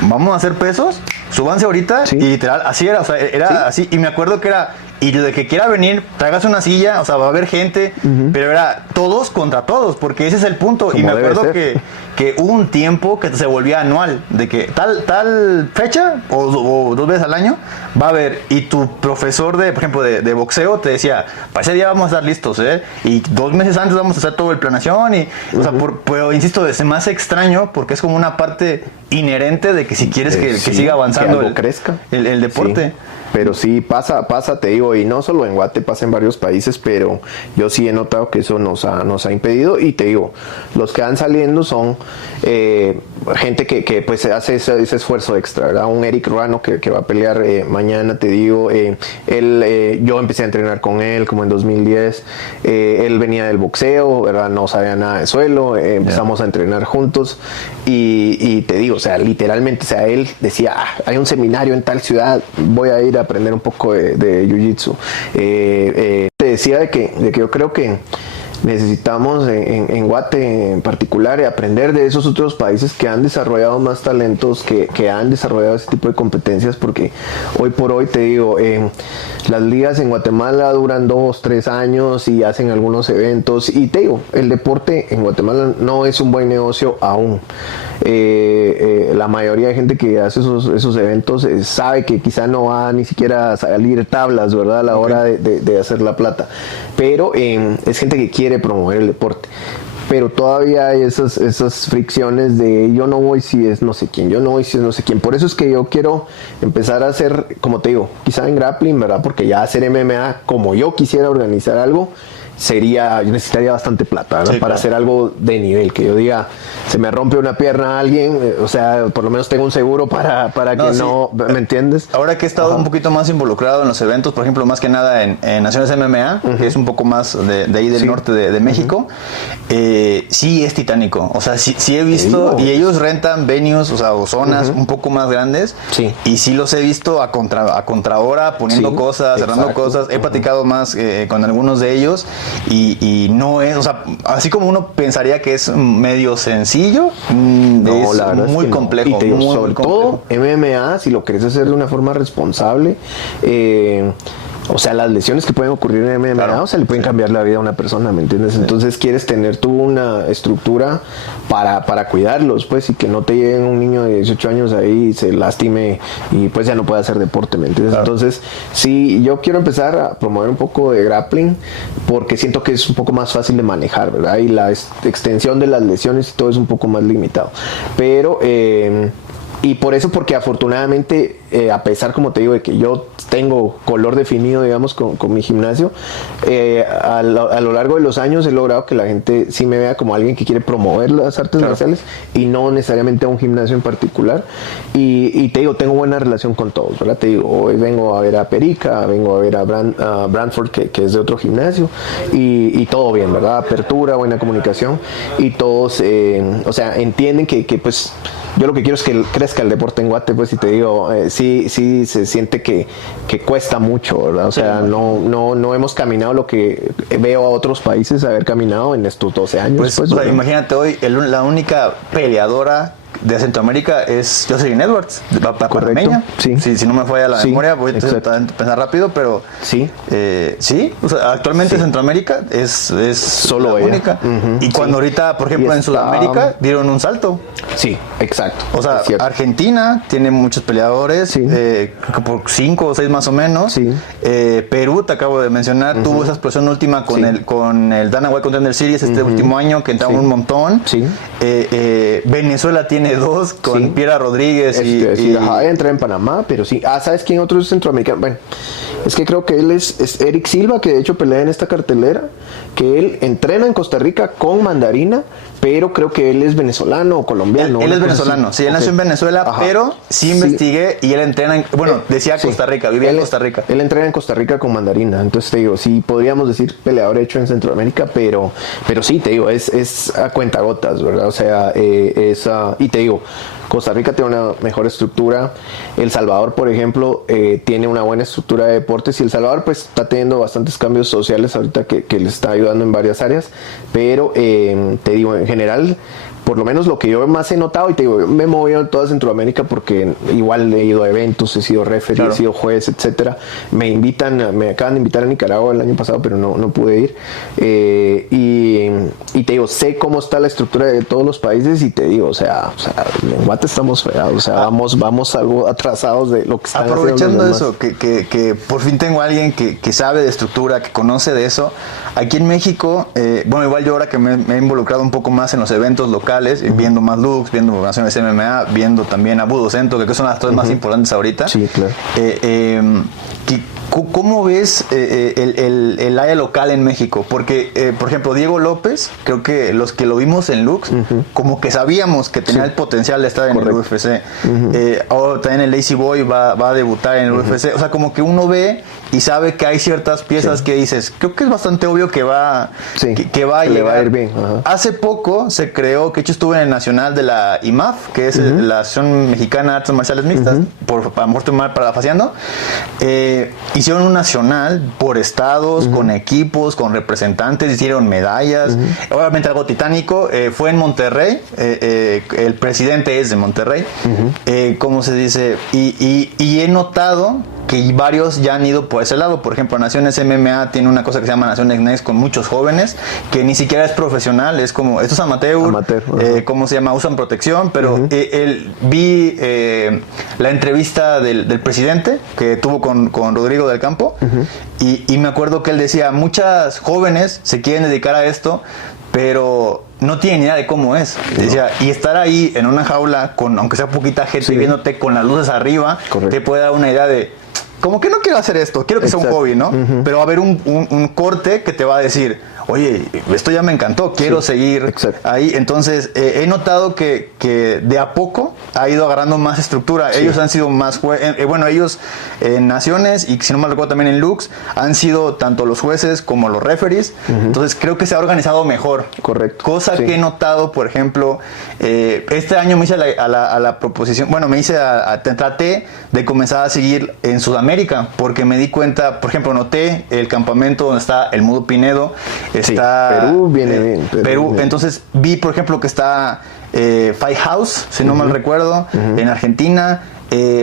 vamos a hacer pesos, súbanse ahorita, y literal, así era, o sea, era así, y me acuerdo que era, y de que quiera venir, traigas una silla, o sea, va a haber gente, pero era todos contra todos, porque ese es el punto. Como y me acuerdo que hubo un tiempo que se volvía anual, de que tal fecha, o 2 veces al año, va a haber, y tu profesor por ejemplo, de boxeo te decía, para ese día vamos a estar listos, y 2 meses antes vamos a hacer todo el planeación, y, o sea, pero insisto, es más extraño, porque es como una parte inherente de que si quieres que siga avanzando, que crezca el deporte. Sí. Pero sí, pasa, te digo, y no solo en Guate, pasa en varios países, pero yo sí he notado que eso nos ha impedido, y te digo, los que van saliendo son gente que pues hace ese esfuerzo extra, ¿verdad? Un Eric Ruano que va a pelear mañana, te digo, yo empecé a entrenar con él como en 2010, él venía del boxeo, ¿verdad? No sabía nada de suelo, empezamos a entrenar juntos, y te digo, o sea, literalmente, o sea, él decía, hay un seminario en tal ciudad, voy a ir a aprender un poco de jiu-jitsu. Te decía de que yo creo que necesitamos en Guate en particular aprender de esos otros países que han desarrollado más talentos, que han desarrollado ese tipo de competencias, porque hoy por hoy te digo, las ligas en Guatemala duran 2-3 años y hacen algunos eventos, y te digo, el deporte en Guatemala no es un buen negocio aún. La mayoría de gente que hace esos eventos sabe que quizá no va ni siquiera a salir tablas, ¿verdad? A la hora de hacer la plata, pero es gente que quiere promover el deporte. Pero todavía hay esas fricciones de yo no voy si es no sé quién, yo no voy si es no sé quién. Por eso es que yo quiero empezar a hacer, como te digo, quizá en grappling, ¿verdad? Porque ya hacer MMA, como yo quisiera organizar algo, yo necesitaría bastante plata, ¿verdad? Sí, para hacer algo de nivel, que yo diga, se me rompe una pierna a alguien, o sea, por lo menos tengo un seguro para que no, ¿me entiendes? Ahora que he estado un poquito más involucrado en los eventos, por ejemplo, más que nada en Naciones MMA, que es un poco más de ahí del norte de México, sí es titánico, o sea, sí he visto, y ellos rentan venues, o sea, o zonas un poco más grandes, y sí los he visto a contrahora, poniendo cosas, cerrando cosas, he platicado más con algunos de ellos, y no es, o sea, así como uno pensaría que es medio sencillo, no, es muy complejo. Y te digo, sobre todo MMA, si lo querés hacer de una forma responsable, o sea, las lesiones que pueden ocurrir en MMA, o sea, le pueden cambiar la vida a una persona, ¿me entiendes? Entonces quieres tener tú una estructura para cuidarlos, pues, y que no te llegue un niño de 18 años ahí y se lastime y pues ya no puede hacer deporte, ¿me entiendes? Entonces, sí, yo quiero empezar a promover un poco de grappling porque siento que es un poco más fácil de manejar, ¿verdad? Y la extensión de las lesiones y todo es un poco más limitado. Pero, y por eso, porque afortunadamente, a pesar, como te digo, de que yo tengo color definido, digamos, con mi gimnasio, a lo largo de los años he logrado que la gente sí me vea como alguien que quiere promover las artes marciales y no necesariamente a un gimnasio en particular. Y te digo, tengo buena relación con todos, ¿verdad? Te digo, hoy vengo a ver a Perica, vengo a ver a Brantford, que es de otro gimnasio, y todo bien, ¿verdad? Apertura, buena comunicación, y todos, o sea, entienden que pues yo lo que quiero es que crezca el deporte en Guate, pues, y te digo, sí se siente que cuesta mucho, ¿verdad? O sea, no hemos caminado lo que veo a otros países haber caminado en estos 12 años. Pues, o sea, imagínate hoy, la única peleadora de Centroamérica es Jocelyn Edwards, la panameña. Si no me falla la memoria, voy a pensar rápido, pero sí, o sea, actualmente Centroamérica es solo la única. Y cuando ahorita, por ejemplo, en Sudamérica dieron un salto. Sí, exacto. O sea, Argentina tiene muchos peleadores, por 5 o 6 más o menos. Perú, te acabo de mencionar, tuvo esa explosión última con el Dana White Contender Series último año, que entraron un montón. Venezuela tiene 2 con Piera Rodríguez entra en Panamá, pero sí. ¿Sabes quién otro es centroamericano? Bueno, es que creo que él es Eric Silva, que de hecho pelea en esta cartelera, que él entrena en Costa Rica con Mandarina, pero creo que él es venezolano o colombiano. Él es venezolano, él nació en Venezuela, pero sí investigué y él entrena decía Costa Rica, vivía en Costa Rica. Él entrena en Costa Rica con Mandarina, entonces te digo, sí podríamos decir peleador hecho en Centroamérica, pero sí, te digo, es a cuentagotas, ¿verdad? O sea, y te digo, Costa Rica tiene una mejor estructura. El Salvador, por ejemplo, tiene una buena estructura de deportes, y El Salvador pues está teniendo bastantes cambios sociales ahorita que les está ayudando en varias áreas, pero te digo, en general, por lo menos lo que yo más he notado, y te digo, me he movido en toda Centroamérica porque igual he ido a eventos, he sido referee, he sido juez, etcétera. Me acaban de invitar a Nicaragua el año pasado, pero no pude ir. Y te digo, sé cómo está la estructura de todos los países, y te digo, o sea en Guate estamos fregados, o sea, vamos algo atrasados de lo que están aprovechando eso, que por fin tengo a alguien que sabe de estructura, que conoce de eso. Aquí en México, bueno, igual yo ahora que me he involucrado un poco más en los eventos locales, viendo más looks, viendo Naciones MMA, viendo también a Budo Centro, que son las 3 más importantes ahorita. Sí, claro. ¿Cómo ves el área local en México? Porque, por ejemplo, Diego López, creo que los que lo vimos en Lux, como que sabíamos que tenía el potencial de estar en el UFC. Ahora también el Lazy Boy va a debutar en el UFC. O sea, como que uno ve y sabe que hay ciertas piezas que dices, creo que es bastante obvio que va, que va a llegar. Le va a ir bien. Ajá. Hace poco se creó, que de hecho estuve en el nacional de la IMAF, que es la Asociación Mexicana de Artes Marciales Mixtas, a lo mejor estoy mal parafaseando. Hicieron un nacional por estados, con equipos, con representantes, hicieron medallas, obviamente algo titánico. Fue en Monterrey, el presidente es de Monterrey, ¿cómo se dice? Y he notado que varios ya han ido por ese lado. Por ejemplo, Naciones MMA tiene una cosa que se llama Naciones Next con muchos jóvenes, que ni siquiera es profesional, es como, esto es amateur, ¿cómo se llama? Usan protección, pero vi la entrevista del presidente que tuvo con Rodrigo del Campo, y me acuerdo que él decía, muchas jóvenes se quieren dedicar a esto, pero no tienen idea de cómo es. Decía, y estar ahí en una jaula con, aunque sea poquita gente viéndote con las luces arriba, te puede dar una idea de, como que no quiero hacer esto, quiero que sea un hobby, ¿no? Pero va a haber un corte que te va a decir, oye, esto ya me encantó, quiero seguir ahí. Entonces, he notado que de a poco ha ido agarrando más estructura. Ellos han sido más ellos en Naciones, y si no me recuerdo también en Lux, han sido tanto los jueces como los referees. Entonces, creo que se ha organizado mejor. Correcto. Cosa que he notado, por ejemplo, este año me hice a la proposición, bueno, traté de comenzar a seguir en Sudamérica, porque me di cuenta, por ejemplo, noté el campamento donde está el Mudo Pinedo, está Perú viene bien. Perú. Entonces vi, por ejemplo, que está Fight House, si no mal recuerdo, en Argentina.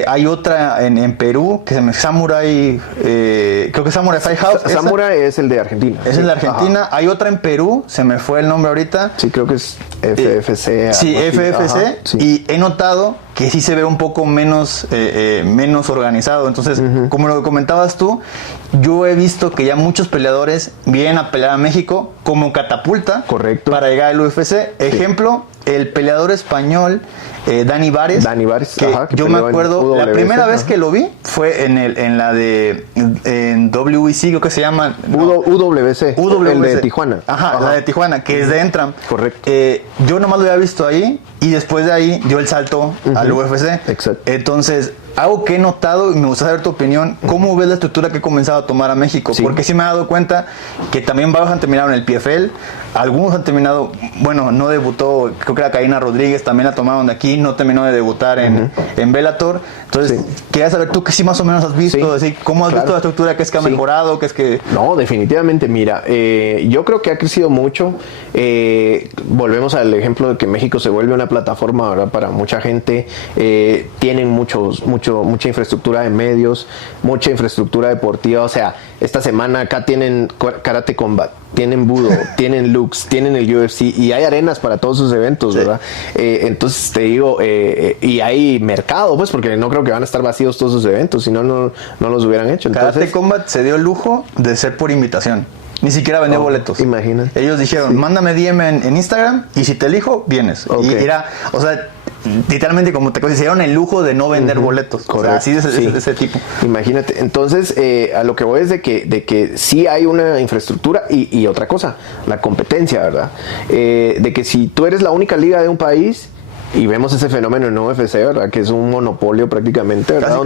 Hay otra en Perú que se llama Samurai, creo que Samurai Fight House. Samurai es el de Argentina. Es el de Argentina. Ajá. Hay otra en Perú, se me fue el nombre ahorita. Sí, creo que es FFC. Sí, FFC. Ajá, sí. Y he notado que sí se ve un poco menos organizado. Entonces, como lo que comentabas tú, yo he visto que ya muchos peleadores vienen a pelear a México como catapulta. Correcto. Para llegar al UFC. Ejemplo, el peleador español Dani Vares, que yo me acuerdo, la primera vez que lo vi fue en la de WEC, creo que se llama UWC, el de Tijuana. La de Tijuana, que es de Entram. Correcto. Yo nomás lo había visto ahí, y después de ahí dio el salto al UFC. Exacto. Entonces, algo que he notado, y me gustaría saber tu opinión, ¿cómo ves la estructura que he comenzado a tomar a México? Porque sí me he dado cuenta que también varios han terminado en el PFL, algunos han terminado, bueno, no debutó, creo que era Karina Rodríguez, también la tomaron de aquí, no terminó de debutar en Bellator. Entonces, quería saber tú que sí más o menos has visto, decir, ¿cómo has visto la estructura? ¿Qué es que ha mejorado? ¿Qué es que...? No, definitivamente, mira, yo creo que ha crecido mucho. Volvemos al ejemplo de que México se vuelve una plataforma, ¿verdad? Para mucha gente. Tienen mucha infraestructura de medios, mucha infraestructura deportiva. O sea, esta semana acá tienen Karate Combat, tienen Budo, tienen Lux, tienen el UFC, y hay arenas para todos sus eventos, ¿verdad? Entonces te digo, y hay mercado, pues, porque no creo que van a estar vacíos todos sus eventos, si no, no los hubieran hecho. Entonces, Karate Combat se dio el lujo de ser por invitación. Ni siquiera vendió boletos. Imagínate. Ellos dijeron, mándame DM en Instagram, y si te elijo, vienes. Y era, o sea, literalmente, como te hicieron el lujo de no vender boletos. Correcto. O sea, así de ese tipo. Imagínate. Entonces, a lo que voy es de que sí hay una infraestructura, y otra cosa, la competencia, ¿verdad? De que si tú eres la única liga de un país, y vemos ese fenómeno en UFC, ¿verdad? Que es un monopolio prácticamente, ¿verdad?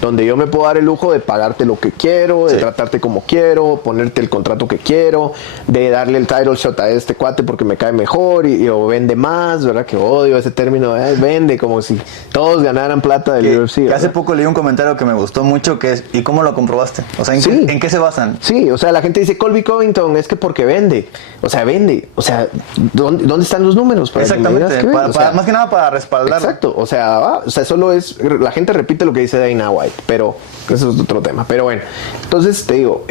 Donde yo me puedo dar el lujo de pagarte lo que quiero, de tratarte como quiero, ponerte el contrato que quiero, de darle el title shot a este cuate porque me cae mejor o vende más, ¿verdad? Que odio ese término, vende, como si todos ganaran plata del UFC. Que hace poco leí un comentario que me gustó mucho, que es, ¿y cómo lo comprobaste? O sea, ¿en qué se basan? Sí, o sea, la gente dice, Colby Covington, es que porque vende. O sea, vende. O sea, ¿dónde están los números? Exactamente, más que nada para respaldarlo. Exacto, o sea, solo es, la gente repite lo que dice Dana White, pero eso es otro tema. Pero bueno, entonces te digo,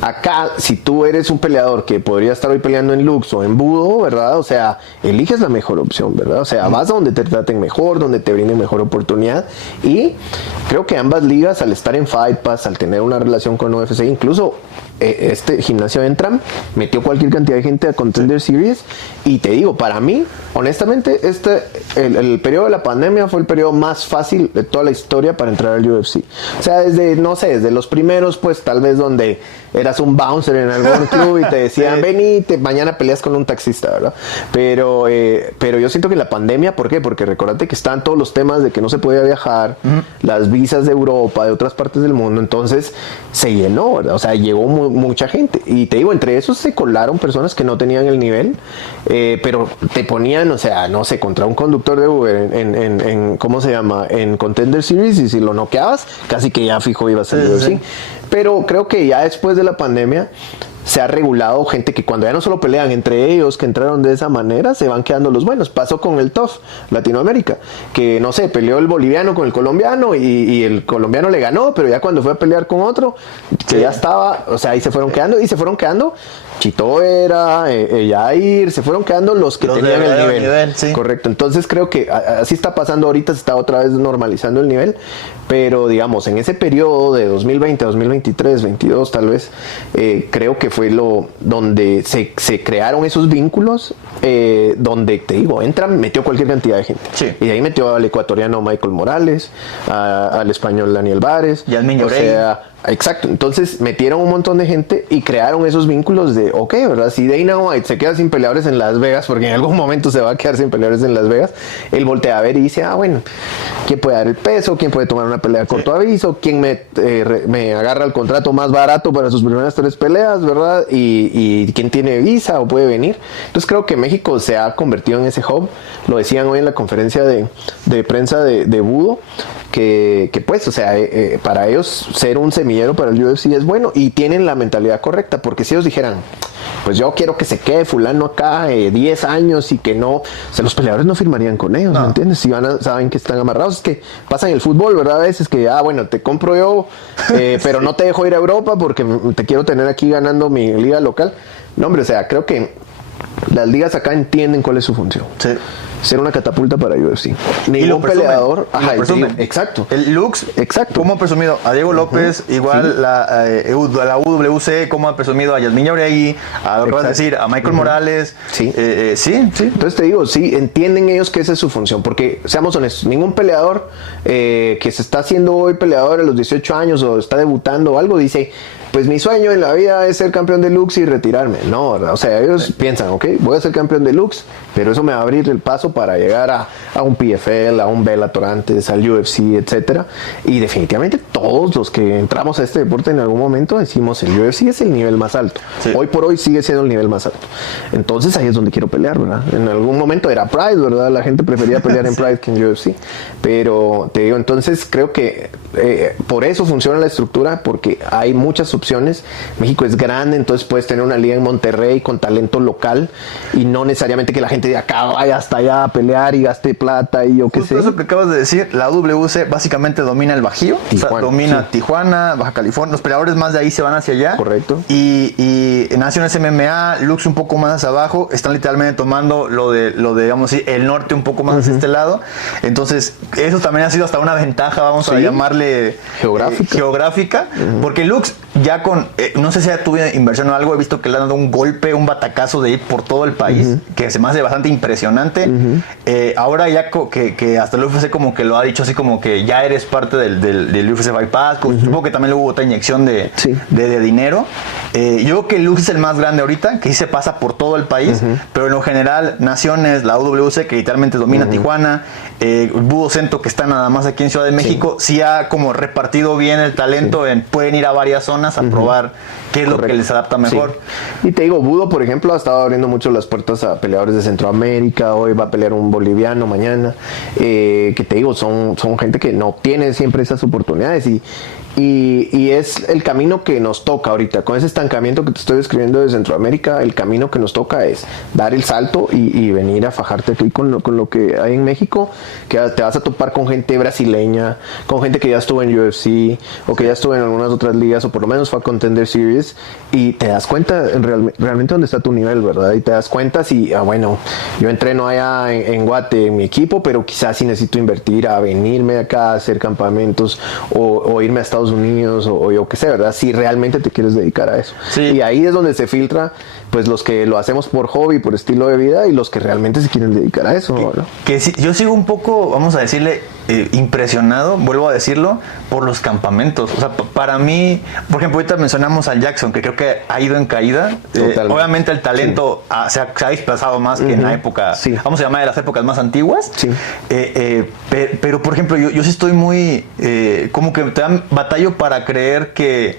acá, si tú eres un peleador que podría estar hoy peleando en Lux o en Budo, ¿verdad? O sea, eliges la mejor opción, ¿verdad? O sea, vas a donde te traten mejor, donde te brinden mejor oportunidad. Y creo que ambas ligas, al estar en Fight Pass, al tener una relación con UFC, incluso este gimnasio Entram metió cualquier cantidad de gente a Contender Series. Y te digo, para mí, honestamente, el periodo de la pandemia fue el periodo más fácil de toda la historia para entrar al UFC. O sea, desde los primeros, pues tal vez donde eras un bouncer en algún club y te decían, ven y mañana peleas con un taxista, ¿verdad? Pero yo siento que la pandemia, ¿por qué? Porque recordate que estaban todos los temas de que no se podía viajar, las visas de Europa, de otras partes del mundo, entonces se llenó, ¿verdad? O sea, llegó mucha gente. Y te digo, entre esos se colaron personas que no tenían el nivel, pero te ponían, o sea, no sé, contra un conductor de Uber en ¿cómo se llama? En Contender Series, y si lo noqueabas, casi que ya fijo iba a ser UFC. Pero creo que ya después de la pandemia se ha regulado gente que cuando ya no solo pelean entre ellos, que entraron de esa manera, se van quedando los buenos. Pasó con el TUF Latinoamérica, que no sé, peleó el boliviano con el colombiano y el colombiano le ganó, pero ya cuando fue a pelear con otro, que ya estaba, o sea, ahí se fueron quedando Chito Vera, Yair, se fueron quedando los que tenían el nivel. Sí. Correcto. Entonces creo que así está pasando ahorita, se está otra vez normalizando el nivel, pero digamos, en ese periodo de 2020, 2023, 22 tal vez, creo que fue donde se crearon esos vínculos, donde, te digo, metió cualquier cantidad de gente. Sí. Y de ahí metió al ecuatoriano Michael Morales, al español Daniel Vares. Yasmin Llorey. Exacto, entonces metieron un montón de gente y crearon esos vínculos de, ok, ¿verdad? Si Dana White se queda sin peleadores en Las Vegas, porque en algún momento se va a quedar sin peleadores en Las Vegas, él voltea a ver y dice, bueno, ¿quién puede dar el peso? ¿Quién puede tomar una pelea a corto aviso? ¿Quién me agarra el contrato más barato para sus primeras 3 peleas, ¿verdad? Y quién tiene visa o puede venir. Entonces creo que México se ha convertido en ese hub, lo decían hoy en la conferencia de prensa de Budo, que pues, o sea, para ellos ser un semillero para el UFC es bueno y tienen la mentalidad correcta, porque si ellos dijeran, pues yo quiero que se quede fulano acá 10 años y que no, o sea, los peleadores no firmarían con ellos, ¿me entiendes? Si saben que están amarrados, es que pasa en el fútbol, ¿verdad? A veces que, bueno, te compro yo, pero no te dejo ir a Europa porque te quiero tener aquí ganando mi liga local. No, hombre, o sea, creo que las ligas acá entienden cuál es su función. Sí. Ser una catapulta para UFC. Ningún peleador. Exacto. El Lux, exacto. ¿Cómo ha presumido a Diego López? Igual la UWC, ¿cómo ha presumido a Yasmin Jauregui? A Michael Morales. Sí. Sí. Entonces te digo, sí, entienden ellos que esa es su función. Porque, seamos honestos, ningún peleador que se está haciendo hoy peleador a los 18 años o está debutando o algo, dice, pues mi sueño en la vida es ser campeón de Lux y retirarme. No, o sea, ellos piensan, ok, voy a ser campeón de Lux, pero eso me va a abrir el paso para llegar a un PFL, a un Bellator antes, al UFC, etcétera. Y definitivamente todos los que entramos a este deporte en algún momento decimos, el UFC es el nivel más alto. Sí. Hoy por hoy sigue siendo el nivel más alto. Entonces ahí es donde quiero pelear, ¿verdad? En algún momento era Pride, ¿verdad? La gente prefería pelear en Pride que en UFC. Pero te digo, entonces creo que por eso funciona la estructura, porque hay muchas opciones. México es grande, entonces puedes tener una liga en Monterrey con talento local y no necesariamente que la gente de acá vaya hasta allá a pelear y gaste plata y yo qué sé. Eso que acabas de decir, la WC básicamente domina el Bajío, Tijuana, o sea, domina Tijuana, Baja California, los peleadores más de ahí se van hacia allá. Correcto. Y Naciones MMA, Lux un poco más abajo, están literalmente tomando lo de digamos así, el norte un poco más hacia este lado. Entonces, eso también ha sido hasta una ventaja, vamos a llamarle geográfica, porque Lux ya con, no sé si ya tuve inversión o algo, he visto que le han dado un golpe, un batacazo de ir por todo el país, que se me hace bastante impresionante. Ahora ya que hasta el UFC como que lo ha dicho así como que ya eres parte del UFC Fight Pass, supongo que también hubo otra inyección de dinero. Yo creo que el Lux es el más grande ahorita, que sí se pasa por todo el país, pero en lo general Naciones, la UWC que literalmente domina Tijuana, Budo Centro que está nada más aquí en Ciudad de México, sí ha como repartido bien el talento, pueden ir a varias zonas a probar qué es lo que les adapta mejor. Sí. Y te digo, Budo, por ejemplo, ha estado abriendo mucho las puertas a peleadores de Centroamérica. Hoy va a pelear un boliviano mañana. Que te digo, son gente que no tiene siempre esas oportunidades y es el camino que nos toca ahorita. Con ese estancamiento que te estoy describiendo de Centroamérica, el camino que nos toca es dar el salto y venir a fajarte aquí con lo que hay en México, que te vas a topar con gente brasileña, con gente que ya estuvo en UFC o que ya estuvo en algunas otras ligas o por lo menos fue a Contender Series y te das cuenta realmente dónde está tu nivel, ¿verdad? Y te das cuenta si, bueno, yo entreno allá en Guate en mi equipo, pero quizás sí necesito invertir a venirme acá a hacer campamentos o irme a Estados Unidos o yo qué sé, ¿verdad? Si realmente te quieres dedicar a eso. Sí. Y ahí es donde se filtra pues los que lo hacemos por hobby, por estilo de vida y los que realmente se quieren dedicar a eso, ¿no? Que sí, yo sigo un poco, vamos a decirle, impresionado, vuelvo a decirlo, por los campamentos. O sea, para mí, por ejemplo, ahorita mencionamos al Jackson, que creo que ha ido en caída. Obviamente el talento se ha desplazado más que en la época, vamos a llamar de las épocas más antiguas. Pero, por ejemplo, yo sí estoy muy, como que te dan batallo para creer que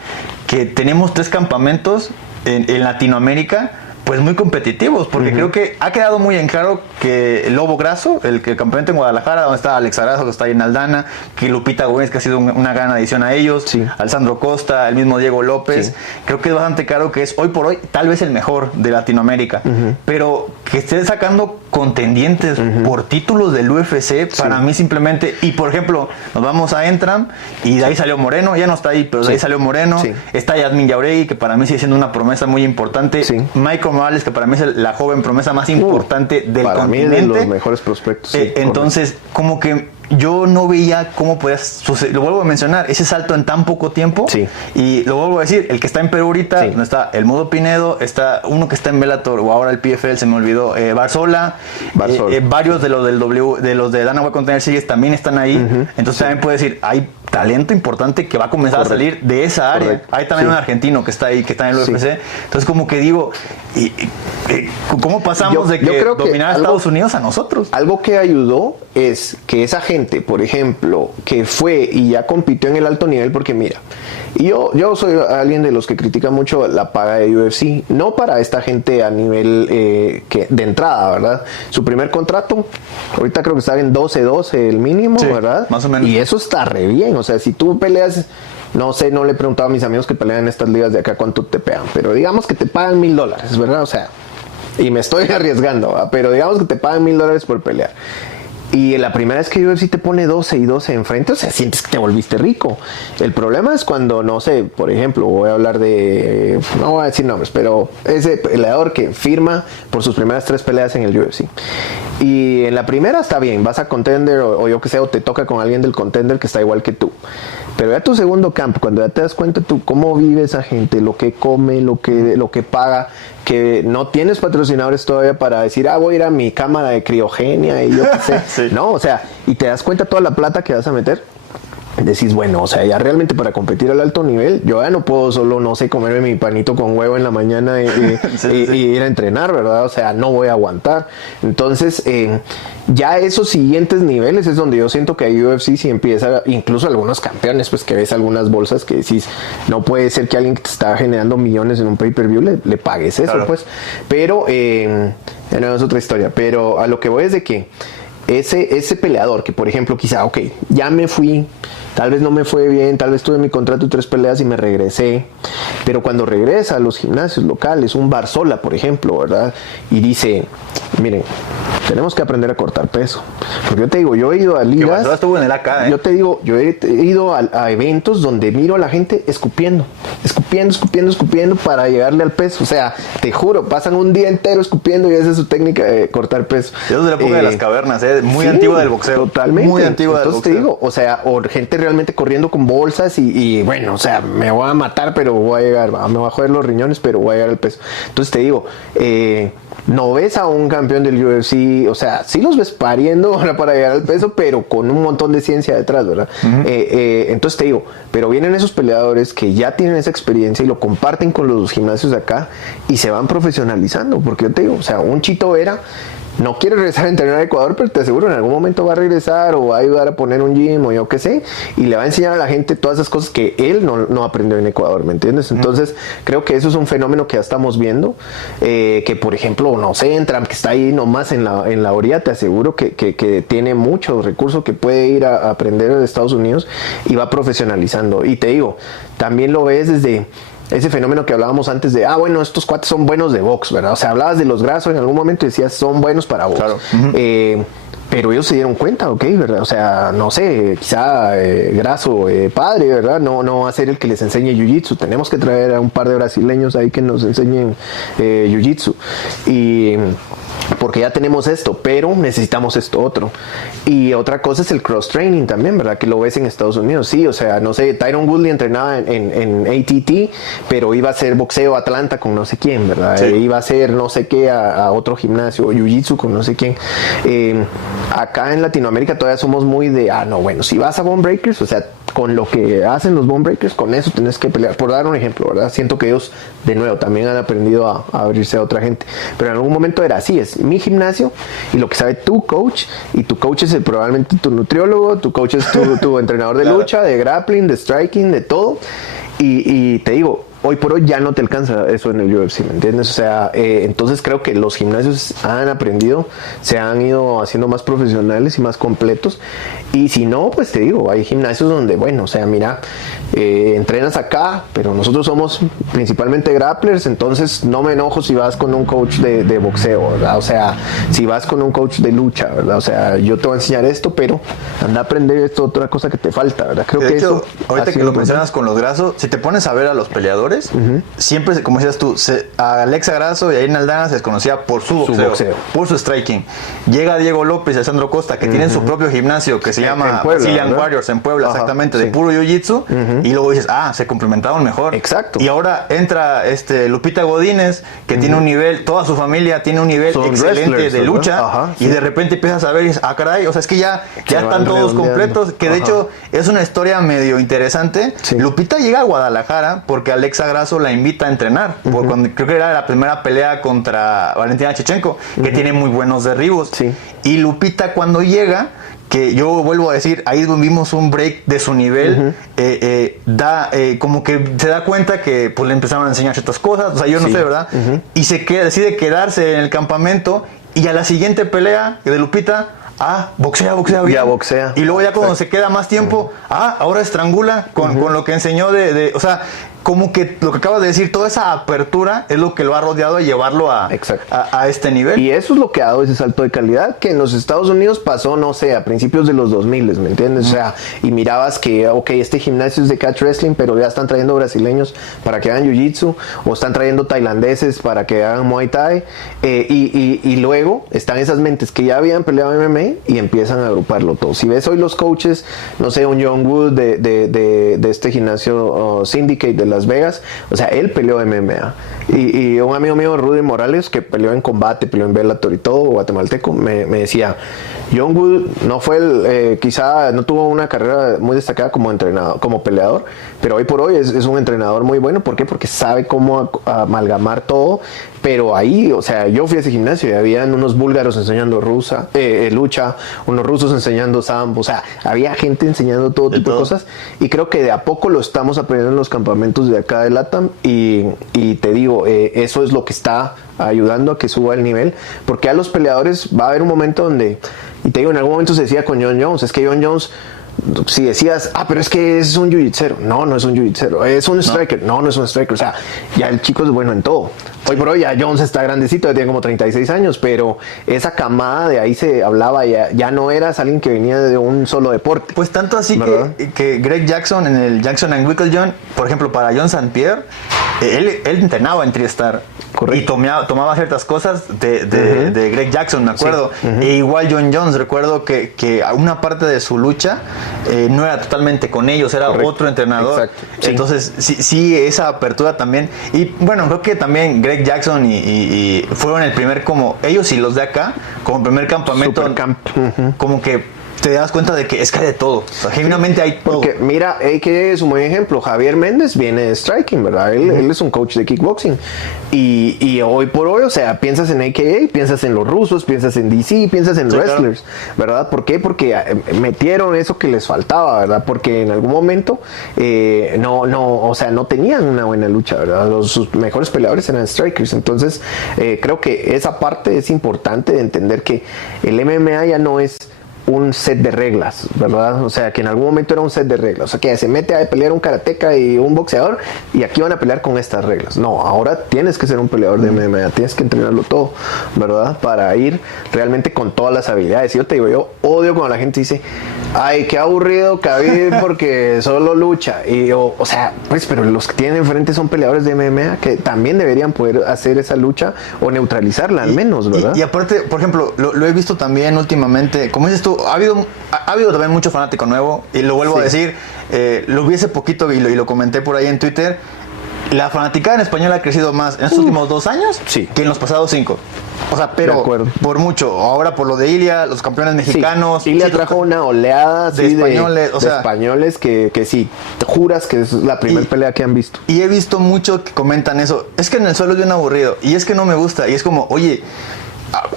tenemos 3 campamentos en Latinoamérica, pues muy competitivos, porque creo que ha quedado muy en claro que el Lobo Grasso, el campamento en Guadalajara, donde está Alex Arazo, que está ahí en Aldana, que Lupita Gómez, que ha sido una gran adición a ellos, Alessandro Costa, el mismo Diego López, creo que es bastante claro que es hoy por hoy tal vez el mejor de Latinoamérica, pero que esté sacando contendientes por títulos del UFC, para mí simplemente, y por ejemplo, nos vamos a Entram, y de ahí salió Moreno, ya no está ahí, pero de ahí salió Moreno, está Yasmin Jauregui, que para mí sigue siendo una promesa muy importante, Michael Morales, que para mí es la joven promesa más importante del para continente. Mí es de los mejores prospectos. Entonces, como que yo no veía cómo podía suceder. Lo vuelvo a mencionar, ese salto en tan poco tiempo. Y lo vuelvo a decir, el que está en Perú ahorita, no está el Mudo Pinedo, está uno que está en Bellator, o ahora el PFL, se me olvidó, Barzola. Varios de los de Dana White Contender Series también están ahí. Entonces también puedo decir, hay talento importante que va a comenzar a salir de esa área. Hay también un argentino que está ahí, que está en el UFC. Entonces como que digo, ¿cómo pasamos de que dominar a Estados Unidos a nosotros? Algo que ayudó es que esa gente, por ejemplo, que fue y ya compitió en el alto nivel, porque mira, yo soy alguien de los que critica mucho la paga de UFC, no para esta gente a nivel de entrada, ¿verdad? Su primer contrato, ahorita creo que está en 12 el mínimo, ¿verdad? Más o menos. Y eso está re bien, o sea, si tú peleas, no sé, no le he preguntado a mis amigos que pelean en estas ligas de acá cuánto te pagan, pero digamos que te pagan $1,000, ¿verdad? O sea, y me estoy arriesgando, ¿verdad? Pero digamos que te pagan $1,000 por pelear. Y la primera vez que UFC te pone 12 y 12 enfrente, o sea, sientes que te volviste rico. El problema es cuando, no sé, por ejemplo, voy a hablar de, no voy a decir nombres, pero ese peleador que firma por sus primeras 3 peleas en el UFC. Y en la primera está bien, vas a Contender o yo que sé, o te toca con alguien del Contender que está igual que tú. Pero ya tu segundo campo, cuando ya te das cuenta tú cómo vive esa gente, lo que come, lo que paga, que no tienes patrocinadores todavía para decir, voy a ir a mi cámara de criogenia y yo qué sé. No, o sea, y te das cuenta toda la plata que vas a meter. Decís, bueno, o sea, ya realmente para competir al alto nivel, yo ya no puedo solo, no sé, comerme mi panito con huevo en la mañana y ir a entrenar, ¿verdad? O sea, no voy a aguantar. Entonces, ya esos siguientes niveles es donde yo siento que a UFC sí empieza, incluso algunos campeones, pues que ves algunas bolsas que decís, no puede ser que alguien que te está generando millones en un pay-per-view le pagues eso, pues. Pero, ya no es otra historia, pero a lo que voy es de que ese peleador que, por ejemplo, quizá, ya me fui, tal vez no me fue bien, tal vez tuve mi contrato y 3 peleas y me regresé, pero cuando regresa a los gimnasios locales, un Barzola, por ejemplo, ¿verdad? Y dice, miren, tenemos que aprender a cortar peso. Porque yo te digo, yo he ido a ligas, estuvo en el AK, yo te digo, yo he ido a eventos donde miro a la gente escupiendo para llegarle al peso. O sea, te juro, pasan un día entero escupiendo y esa es su técnica de cortar peso. Eso es de la época de las cavernas, muy antigua del boxeo. Totalmente. Muy antigua del boxeo. Entonces te digo, o sea, o gente realmente corriendo con bolsas y bueno, o sea, me voy a matar, pero voy a llegar, me voy a joder los riñones, pero voy a llegar al peso. Entonces te digo, no ves a un campeón del UFC, o sea, sí los ves pariendo para llegar al peso, pero con un montón de ciencia detrás, ¿verdad? Entonces te digo, pero vienen esos peleadores que ya tienen esa experiencia y lo comparten con los gimnasios de acá y se van profesionalizando, porque yo te digo, o sea, un Chito Vera no quiere regresar a entrenar a Ecuador, pero te aseguro en algún momento va a regresar o va a ayudar a poner un gym o yo qué sé, y le va a enseñar a la gente todas esas cosas que él no aprendió en Ecuador, ¿me entiendes? Entonces creo que eso es un fenómeno que ya estamos viendo, que por ejemplo, no sé, Entram, que está ahí nomás en la orilla, te aseguro que tiene muchos recursos que puede ir a aprender en Estados Unidos y va profesionalizando. Y te digo, también lo ves desde ese fenómeno que hablábamos antes de, bueno, estos cuates son buenos de box, ¿verdad? O sea, hablabas de los Grasso en algún momento y decías, son buenos para box. Claro. Pero ellos se dieron cuenta, ¿verdad? O sea, no sé, quizá Grasso, padre, ¿verdad? No va a ser el que les enseñe Jiu-Jitsu. Tenemos que traer a un par de brasileños ahí que nos enseñen Jiu-Jitsu. Y porque ya tenemos esto, pero necesitamos esto otro. Y otra cosa es el cross-training también, ¿verdad? Que lo ves en Estados Unidos, sí, o sea, no sé, Tyron Woodley entrenaba en ATT, pero iba a hacer boxeo Atlanta con no sé quién, ¿verdad? Sí. Iba a hacer no sé qué a otro gimnasio, Jiu-Jitsu con no sé quién. Acá en Latinoamérica todavía somos muy de, no, bueno, si vas a Bone Breakers, o sea, con lo que hacen los Bone Breakers, con eso tenés que pelear. Por dar un ejemplo, ¿verdad? Siento que ellos, de nuevo, también han aprendido a abrirse a otra gente. Pero en algún momento era así, es mi gimnasio y lo que sabe tu coach, y tu coach es probablemente tu nutriólogo, tu coach es tu entrenador de lucha, de grappling, de striking, de todo. Y te digo, hoy por hoy ya no te alcanza eso en el UFC, ¿me entiendes? O sea, entonces creo que los gimnasios han aprendido, se han ido haciendo más profesionales y más completos. Y si no, pues te digo, hay gimnasios donde, bueno, o sea, mira, entrenas acá, pero nosotros somos principalmente grapplers, entonces no me enojo si vas con un coach de boxeo, ¿verdad? O sea, si vas con un coach de lucha, ¿verdad? O sea, yo te voy a enseñar esto, pero anda a aprender esto, otra cosa que te falta, ¿verdad? Creo que hecho, eso ahorita que lo mencionas con los Grasso, si te pones a ver a los peleadores, siempre, como decías tú, a Alexa Grasso y a Irene Aldana se les conocía por su boxeo, por su striking. Llega Diego López y Alessandro Costa, que tienen su propio gimnasio que se llama Brazilian Warriors en Puebla, exactamente, de puro jiu-jitsu, y luego dices, se complementaron mejor. Exacto. Y ahora entra Lupita Godínez, que tiene un nivel, toda su familia tiene un nivel excelente de lucha, y de repente empiezas a ver y dices, caray, o sea, es que ya están todos completos, que de hecho es una historia medio interesante. Lupita llega a Guadalajara porque Alexa Grasso la invita a entrenar, cuando creo que era la primera pelea contra Valentina Shevchenko, que tiene muy buenos derribos. Y Lupita, cuando llega, que yo vuelvo a decir, ahí vimos un break de su nivel, como que se da cuenta que pues le empezaron a enseñar ciertas cosas, o sea, yo no sé, ¿verdad? Y decide quedarse en el campamento, y a la siguiente pelea de Lupita, boxea bien. Ya boxea. Y luego ya cuando se queda más tiempo, ahora estrangula con lo que enseñó o sea, como que lo que acabas de decir, toda esa apertura es lo que lo ha rodeado y llevarlo a este nivel. Y eso es lo que ha dado ese salto de calidad, que en los Estados Unidos pasó, no sé, a principios de los 2000, ¿me entiendes? O sea, y mirabas que, este gimnasio es de catch wrestling, pero ya están trayendo brasileños para que hagan jiu-jitsu, o están trayendo tailandeses para que hagan muay thai, y luego están esas mentes que ya habían peleado MMA y empiezan a agruparlo todo. Si ves hoy los coaches, no sé, un John Wood de este gimnasio Syndicate de Las Vegas, o sea, él peleó MMA, y un amigo mío, Rudy Morales, que peleó en combate, peleó en Bellator y todo, guatemalteco, me decía, John Wood no fue quizá no tuvo una carrera muy destacada como entrenador, como peleador, pero hoy por hoy es un entrenador muy bueno. ¿Por qué? Porque sabe cómo amalgamar todo. Pero ahí, o sea, yo fui a ese gimnasio y habían unos búlgaros enseñando lucha, unos rusos enseñando sambo, o sea, había gente enseñando todo tipo de cosas, y creo que de a poco lo estamos aprendiendo en los campamentos de acá de LATAM, y te digo, eso es lo que está ayudando a que suba el nivel, porque a los peleadores va a haber un momento donde, y te digo, en algún momento se decía con Jon Jones, es que Jon Jones, si decías, pero es que es un jiu-jitsero, no es un jiu-jitsero, es un striker, no es un striker, o sea, ya el chico es bueno en todo. Hoy por hoy ya Jones está grandecito, ya tiene como 36 años, pero esa camada de ahí se hablaba, ya no eras alguien que venía de un solo deporte. Pues tanto así que Greg Jackson en el Jackson and Winklejohn, por ejemplo, para John St. Pierre, él entrenaba en TriStar. Correcto. Y tomaba ciertas cosas de Greg Jackson, me acuerdo. E igual Jon Jones, recuerdo que una parte de su lucha no era totalmente con ellos, era otro entrenador. Exacto. Entonces, sí, esa apertura también. Y bueno, creo que también Greg Jackson y fueron el primer, como ellos y los de acá, como primer campamento, como que te das cuenta de que es que hay de todo, o sea, genuinamente hay todo. Porque mira, AK es un buen ejemplo. Javier Méndez viene de striking, ¿verdad? Él es un coach de kickboxing, y hoy por hoy, o sea, piensas en AKA, piensas en los rusos, piensas en DC, piensas en wrestlers, ¿verdad? ¿Por qué? Porque metieron eso que les faltaba, ¿verdad? Porque en algún momento o sea, no tenían una buena lucha, ¿verdad? Sus mejores peleadores eran strikers. Entonces creo que esa parte es importante de entender que el MMA ya no es un set de reglas, ¿verdad? O sea, que en algún momento era un set de reglas, o sea, que se mete a pelear un karateca y un boxeador, y aquí van a pelear con estas reglas. No, ahora tienes que ser un peleador de MMA, tienes que entrenarlo todo, ¿verdad? Para ir realmente con todas las habilidades. Y yo te digo, yo odio cuando la gente dice, ay, qué aburrido Khabib porque solo lucha. Y yo, o sea, pues, pero los que tienen enfrente son peleadores de MMA que también deberían poder hacer esa lucha o neutralizarla al menos, ¿verdad? Y aparte, por ejemplo, lo he visto también últimamente, como dices tú, ha habido también mucho fanático nuevo, y lo vuelvo a decir, lo vi hace poquito y lo comenté por ahí en Twitter. La fanaticada en español ha crecido más en estos últimos 2 años que en los pasados 5. O sea, pero por mucho. Ahora por lo de Ilia, los campeones mexicanos. Sí. Ilia trajo una oleada de españoles, de españoles que sí, te juras que es la primera pelea que han visto. Y he visto mucho que comentan eso. Es que en el suelo es bien aburrido. Y es que no me gusta. Y es como, oye,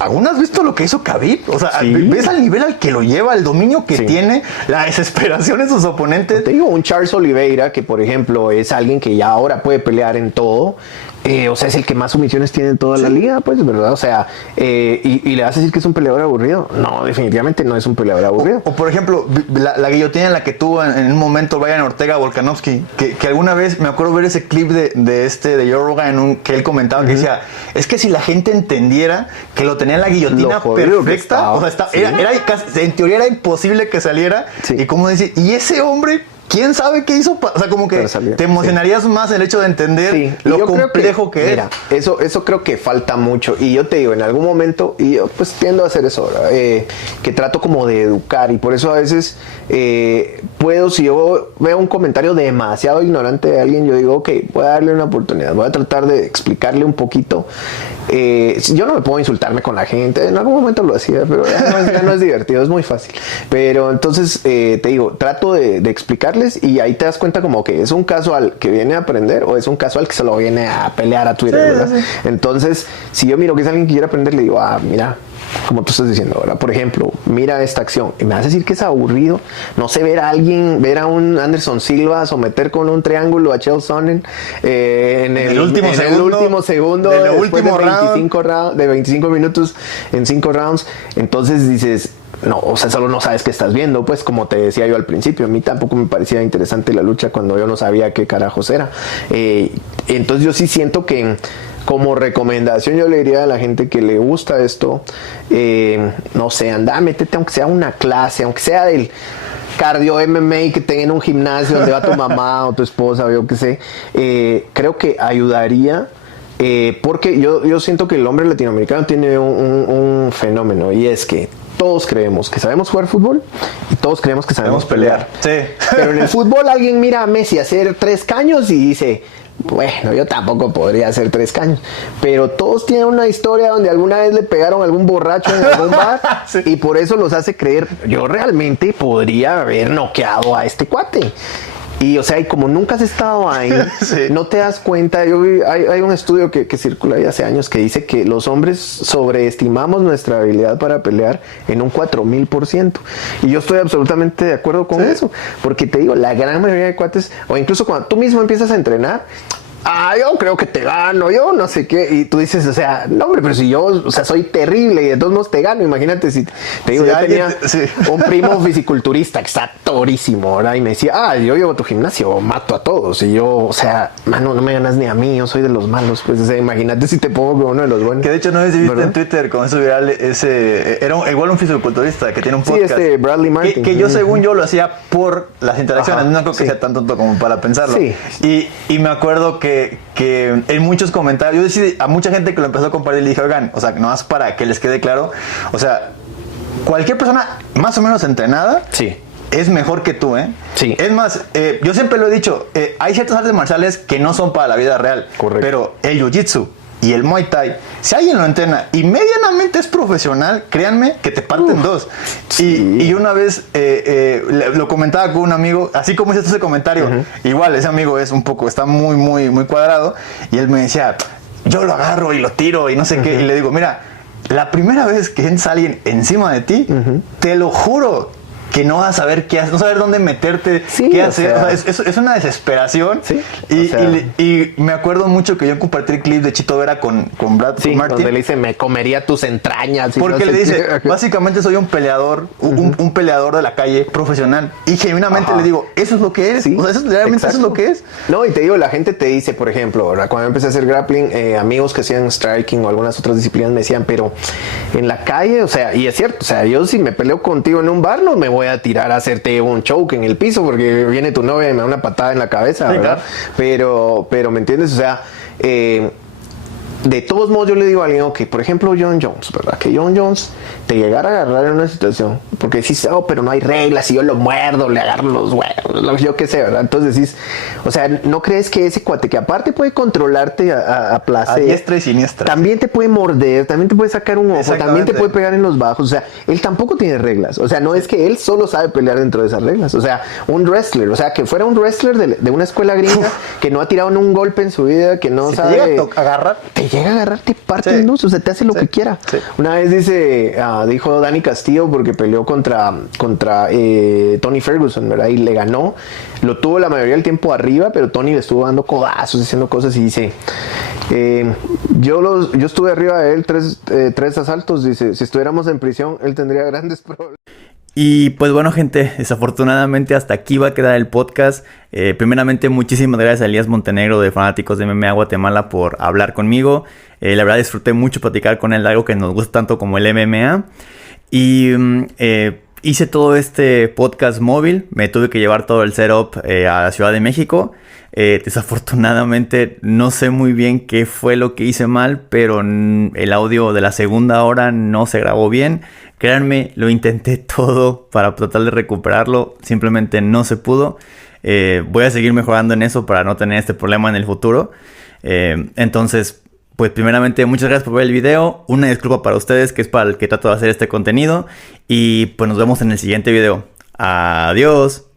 ¿aún has visto lo que hizo Khabib? O sea, ¿ves al nivel al que lo lleva, el dominio que tiene, la desesperación de sus oponentes? Te digo, un Charles Oliveira, que por ejemplo es alguien que ya ahora puede pelear en todo. O sea, es el que más sumisiones tiene en toda la liga, pues, ¿verdad? O sea, y le vas a decir que es un peleador aburrido. No, definitivamente no es un peleador aburrido. O por ejemplo, la guillotina en la que tuvo en un momento Brian Ortega Volkanovski, que alguna vez me acuerdo ver ese clip de Joe Rogan que él comentaba, que decía, es que si la gente entendiera que lo tenía en la guillotina perfecta, o sea, era casi, en teoría era imposible que saliera, y como decir, y ese hombre, ¿quién sabe qué hizo? O sea, como que te emocionarías más el hecho de entender lo complejo que es. Mira, eso creo que falta mucho. Y yo te digo, en algún momento, y yo pues tiendo a hacer eso, que trato como de educar. Y por eso a veces puedo, si yo veo un comentario demasiado ignorante de alguien, yo digo, ok, voy a darle una oportunidad. Voy a tratar de explicarle un poquito. Yo no me puedo insultarme con la gente. En algún momento lo hacía, pero ya no es divertido, es muy fácil. Pero entonces, te digo, trato de explicarle. Y ahí te das cuenta como que es un casual que viene a aprender o es un casual que solo viene a pelear a Twitter, ¿verdad? Sí. Entonces, si yo miro que es alguien que quiere aprender, le digo, mira, como tú estás diciendo ahora, por ejemplo, mira esta acción y me vas a decir que es aburrido. No sé, ver a un Anderson Silva someter con un triángulo a Chael Sonnen en el último segundo de último de 25 minutos en 5 rounds. Entonces dices, no, o sea, solo no sabes qué estás viendo, pues, como te decía yo al principio, a mí tampoco me parecía interesante la lucha cuando yo no sabía qué carajos era. Entonces yo sí siento que como recomendación yo le diría a la gente que le gusta esto, no sé, anda, métete aunque sea una clase, aunque sea del cardio MMA que tenga en un gimnasio donde va tu mamá o tu esposa o yo qué sé. Creo que ayudaría. Porque yo siento que el hombre latinoamericano tiene un fenómeno, y es que todos creemos que sabemos jugar fútbol y todos creemos que sabemos pelear. Sí. Pero en el fútbol alguien mira a Messi hacer 3 caños y dice, bueno, yo tampoco podría hacer 3 caños. Pero todos tienen una historia donde alguna vez le pegaron a algún borracho en algún bar y por eso los hace creer, yo realmente podría haber noqueado a este cuate. Y o sea, y como nunca has estado ahí, no te das cuenta. Hay un estudio que circula ahí hace años que dice que los hombres sobreestimamos nuestra habilidad para pelear en un 4000%. Y yo estoy absolutamente de acuerdo con eso. Porque te digo, la gran mayoría de cuates, o incluso cuando tú mismo empiezas a entrenar, yo creo que te gano, yo no sé qué, y tú dices, o sea, no hombre, pero si yo, o sea, soy terrible y de todos modos te gano, imagínate si te digo, yo tenía un primo fisiculturista que está torísimo, ¿verdad? Y me decía, yo llevo a tu gimnasio, mato a todos, y yo, o sea, mano, no me ganas ni a mí, yo soy de los malos, pues, o sea, imagínate si te pongo como uno de los buenos. Que de hecho no sé si viste en Twitter con eso viral, era igual un fisiculturista que tiene un podcast. Sí, Bradley Martin. Que yo según yo lo hacía por las interacciones, no creo que sea tan tonto como para pensarlo. Sí. Y me acuerdo que en muchos comentarios, yo decidí a mucha gente que lo empezó a compartir, le dije, oigan, o sea, nomás para que les quede claro, o sea, cualquier persona más o menos entrenada es mejor que tú, ¿eh? Sí. Es más, yo siempre lo he dicho, hay ciertas artes marciales que no son para la vida real. Correcto. Pero el jiu-jitsu y el Muay Thai, si alguien lo entrena y medianamente es profesional, créanme que te parten dos. Y una vez lo comentaba con un amigo, así como hiciste ese comentario, igual ese amigo está muy, muy, muy cuadrado, y él me decía, yo lo agarro y lo tiro y no sé qué, y le digo, mira, la primera vez que entra alguien encima de ti, te lo juro que no vas a saber qué hacer, no saber dónde meterte, qué hacer. O sea, es una desesperación. Sí, y me acuerdo mucho que yo compartí el clip de Chito Vera con Brad Martin. Donde le dice, me comería tus entrañas. Porque le dice, básicamente soy un peleador, un peleador de la calle profesional. Y genuinamente le digo, eso es lo que es. O sea, realmente eso es lo que es. No, y te digo, la gente te dice, por ejemplo, ¿verdad? Cuando empecé a hacer grappling, amigos que hacían striking o algunas otras disciplinas me decían, pero en la calle, o sea, y es cierto, o sea, yo si me peleo contigo en un bar, no me voy voy a tirar a hacerte un choke en el piso porque viene tu novia y me da una patada en la cabeza, ¿verdad? Claro. Pero ¿me entiendes? O sea, de todos modos yo le digo a alguien, ok, por ejemplo Jon Jones, ¿verdad? Que Jon Jones te llegara a agarrar en una situación, porque decís, oh, pero no hay reglas, y yo lo muerdo, le agarro los huevos, yo qué sé, ¿verdad? Entonces decís, o sea, ¿no crees que ese cuate que aparte puede controlarte a placer, a diestra y siniestra, también te puede morder, también te puede sacar un ojo, también te puede pegar en los bajos? O sea, él tampoco tiene reglas, o sea, no es que él solo sabe pelear dentro de esas reglas, o sea, un wrestler, o sea, que fuera un wrestler de una escuela gringa, que no ha tirado un golpe en su vida, que no sabe... Te llega a agarrar. Te llega a agarrar, te parte el nudo, o sea, te hace lo que quiera. Sí. Una vez dijo Dani Castillo, porque peleó contra Tony Ferguson, ¿verdad? Y le ganó, lo tuvo la mayoría del tiempo arriba, pero Tony le estuvo dando codazos, haciendo cosas, y dice, yo estuve arriba de él tres asaltos, dice, si estuviéramos en prisión, él tendría grandes problemas. Y pues bueno, gente, desafortunadamente hasta aquí va a quedar el podcast. Primeramente, muchísimas gracias a Elías Montenegro de Fanáticos de MMA Guatemala por hablar conmigo. La verdad disfruté mucho platicar con él, algo que nos gusta tanto como el MMA. Y hice todo este podcast móvil, me tuve que llevar todo el setup a la Ciudad de México. Desafortunadamente no sé muy bien qué fue lo que hice mal, pero el audio de la segunda hora no se grabó bien. Créanme, lo intenté todo para tratar de recuperarlo, simplemente no se pudo. Voy a seguir mejorando en eso para no tener este problema en el futuro. Entonces, pues primeramente muchas gracias por ver el video. Una disculpa para ustedes, que es para el que trato de hacer este contenido. Y pues nos vemos en el siguiente video. Adiós.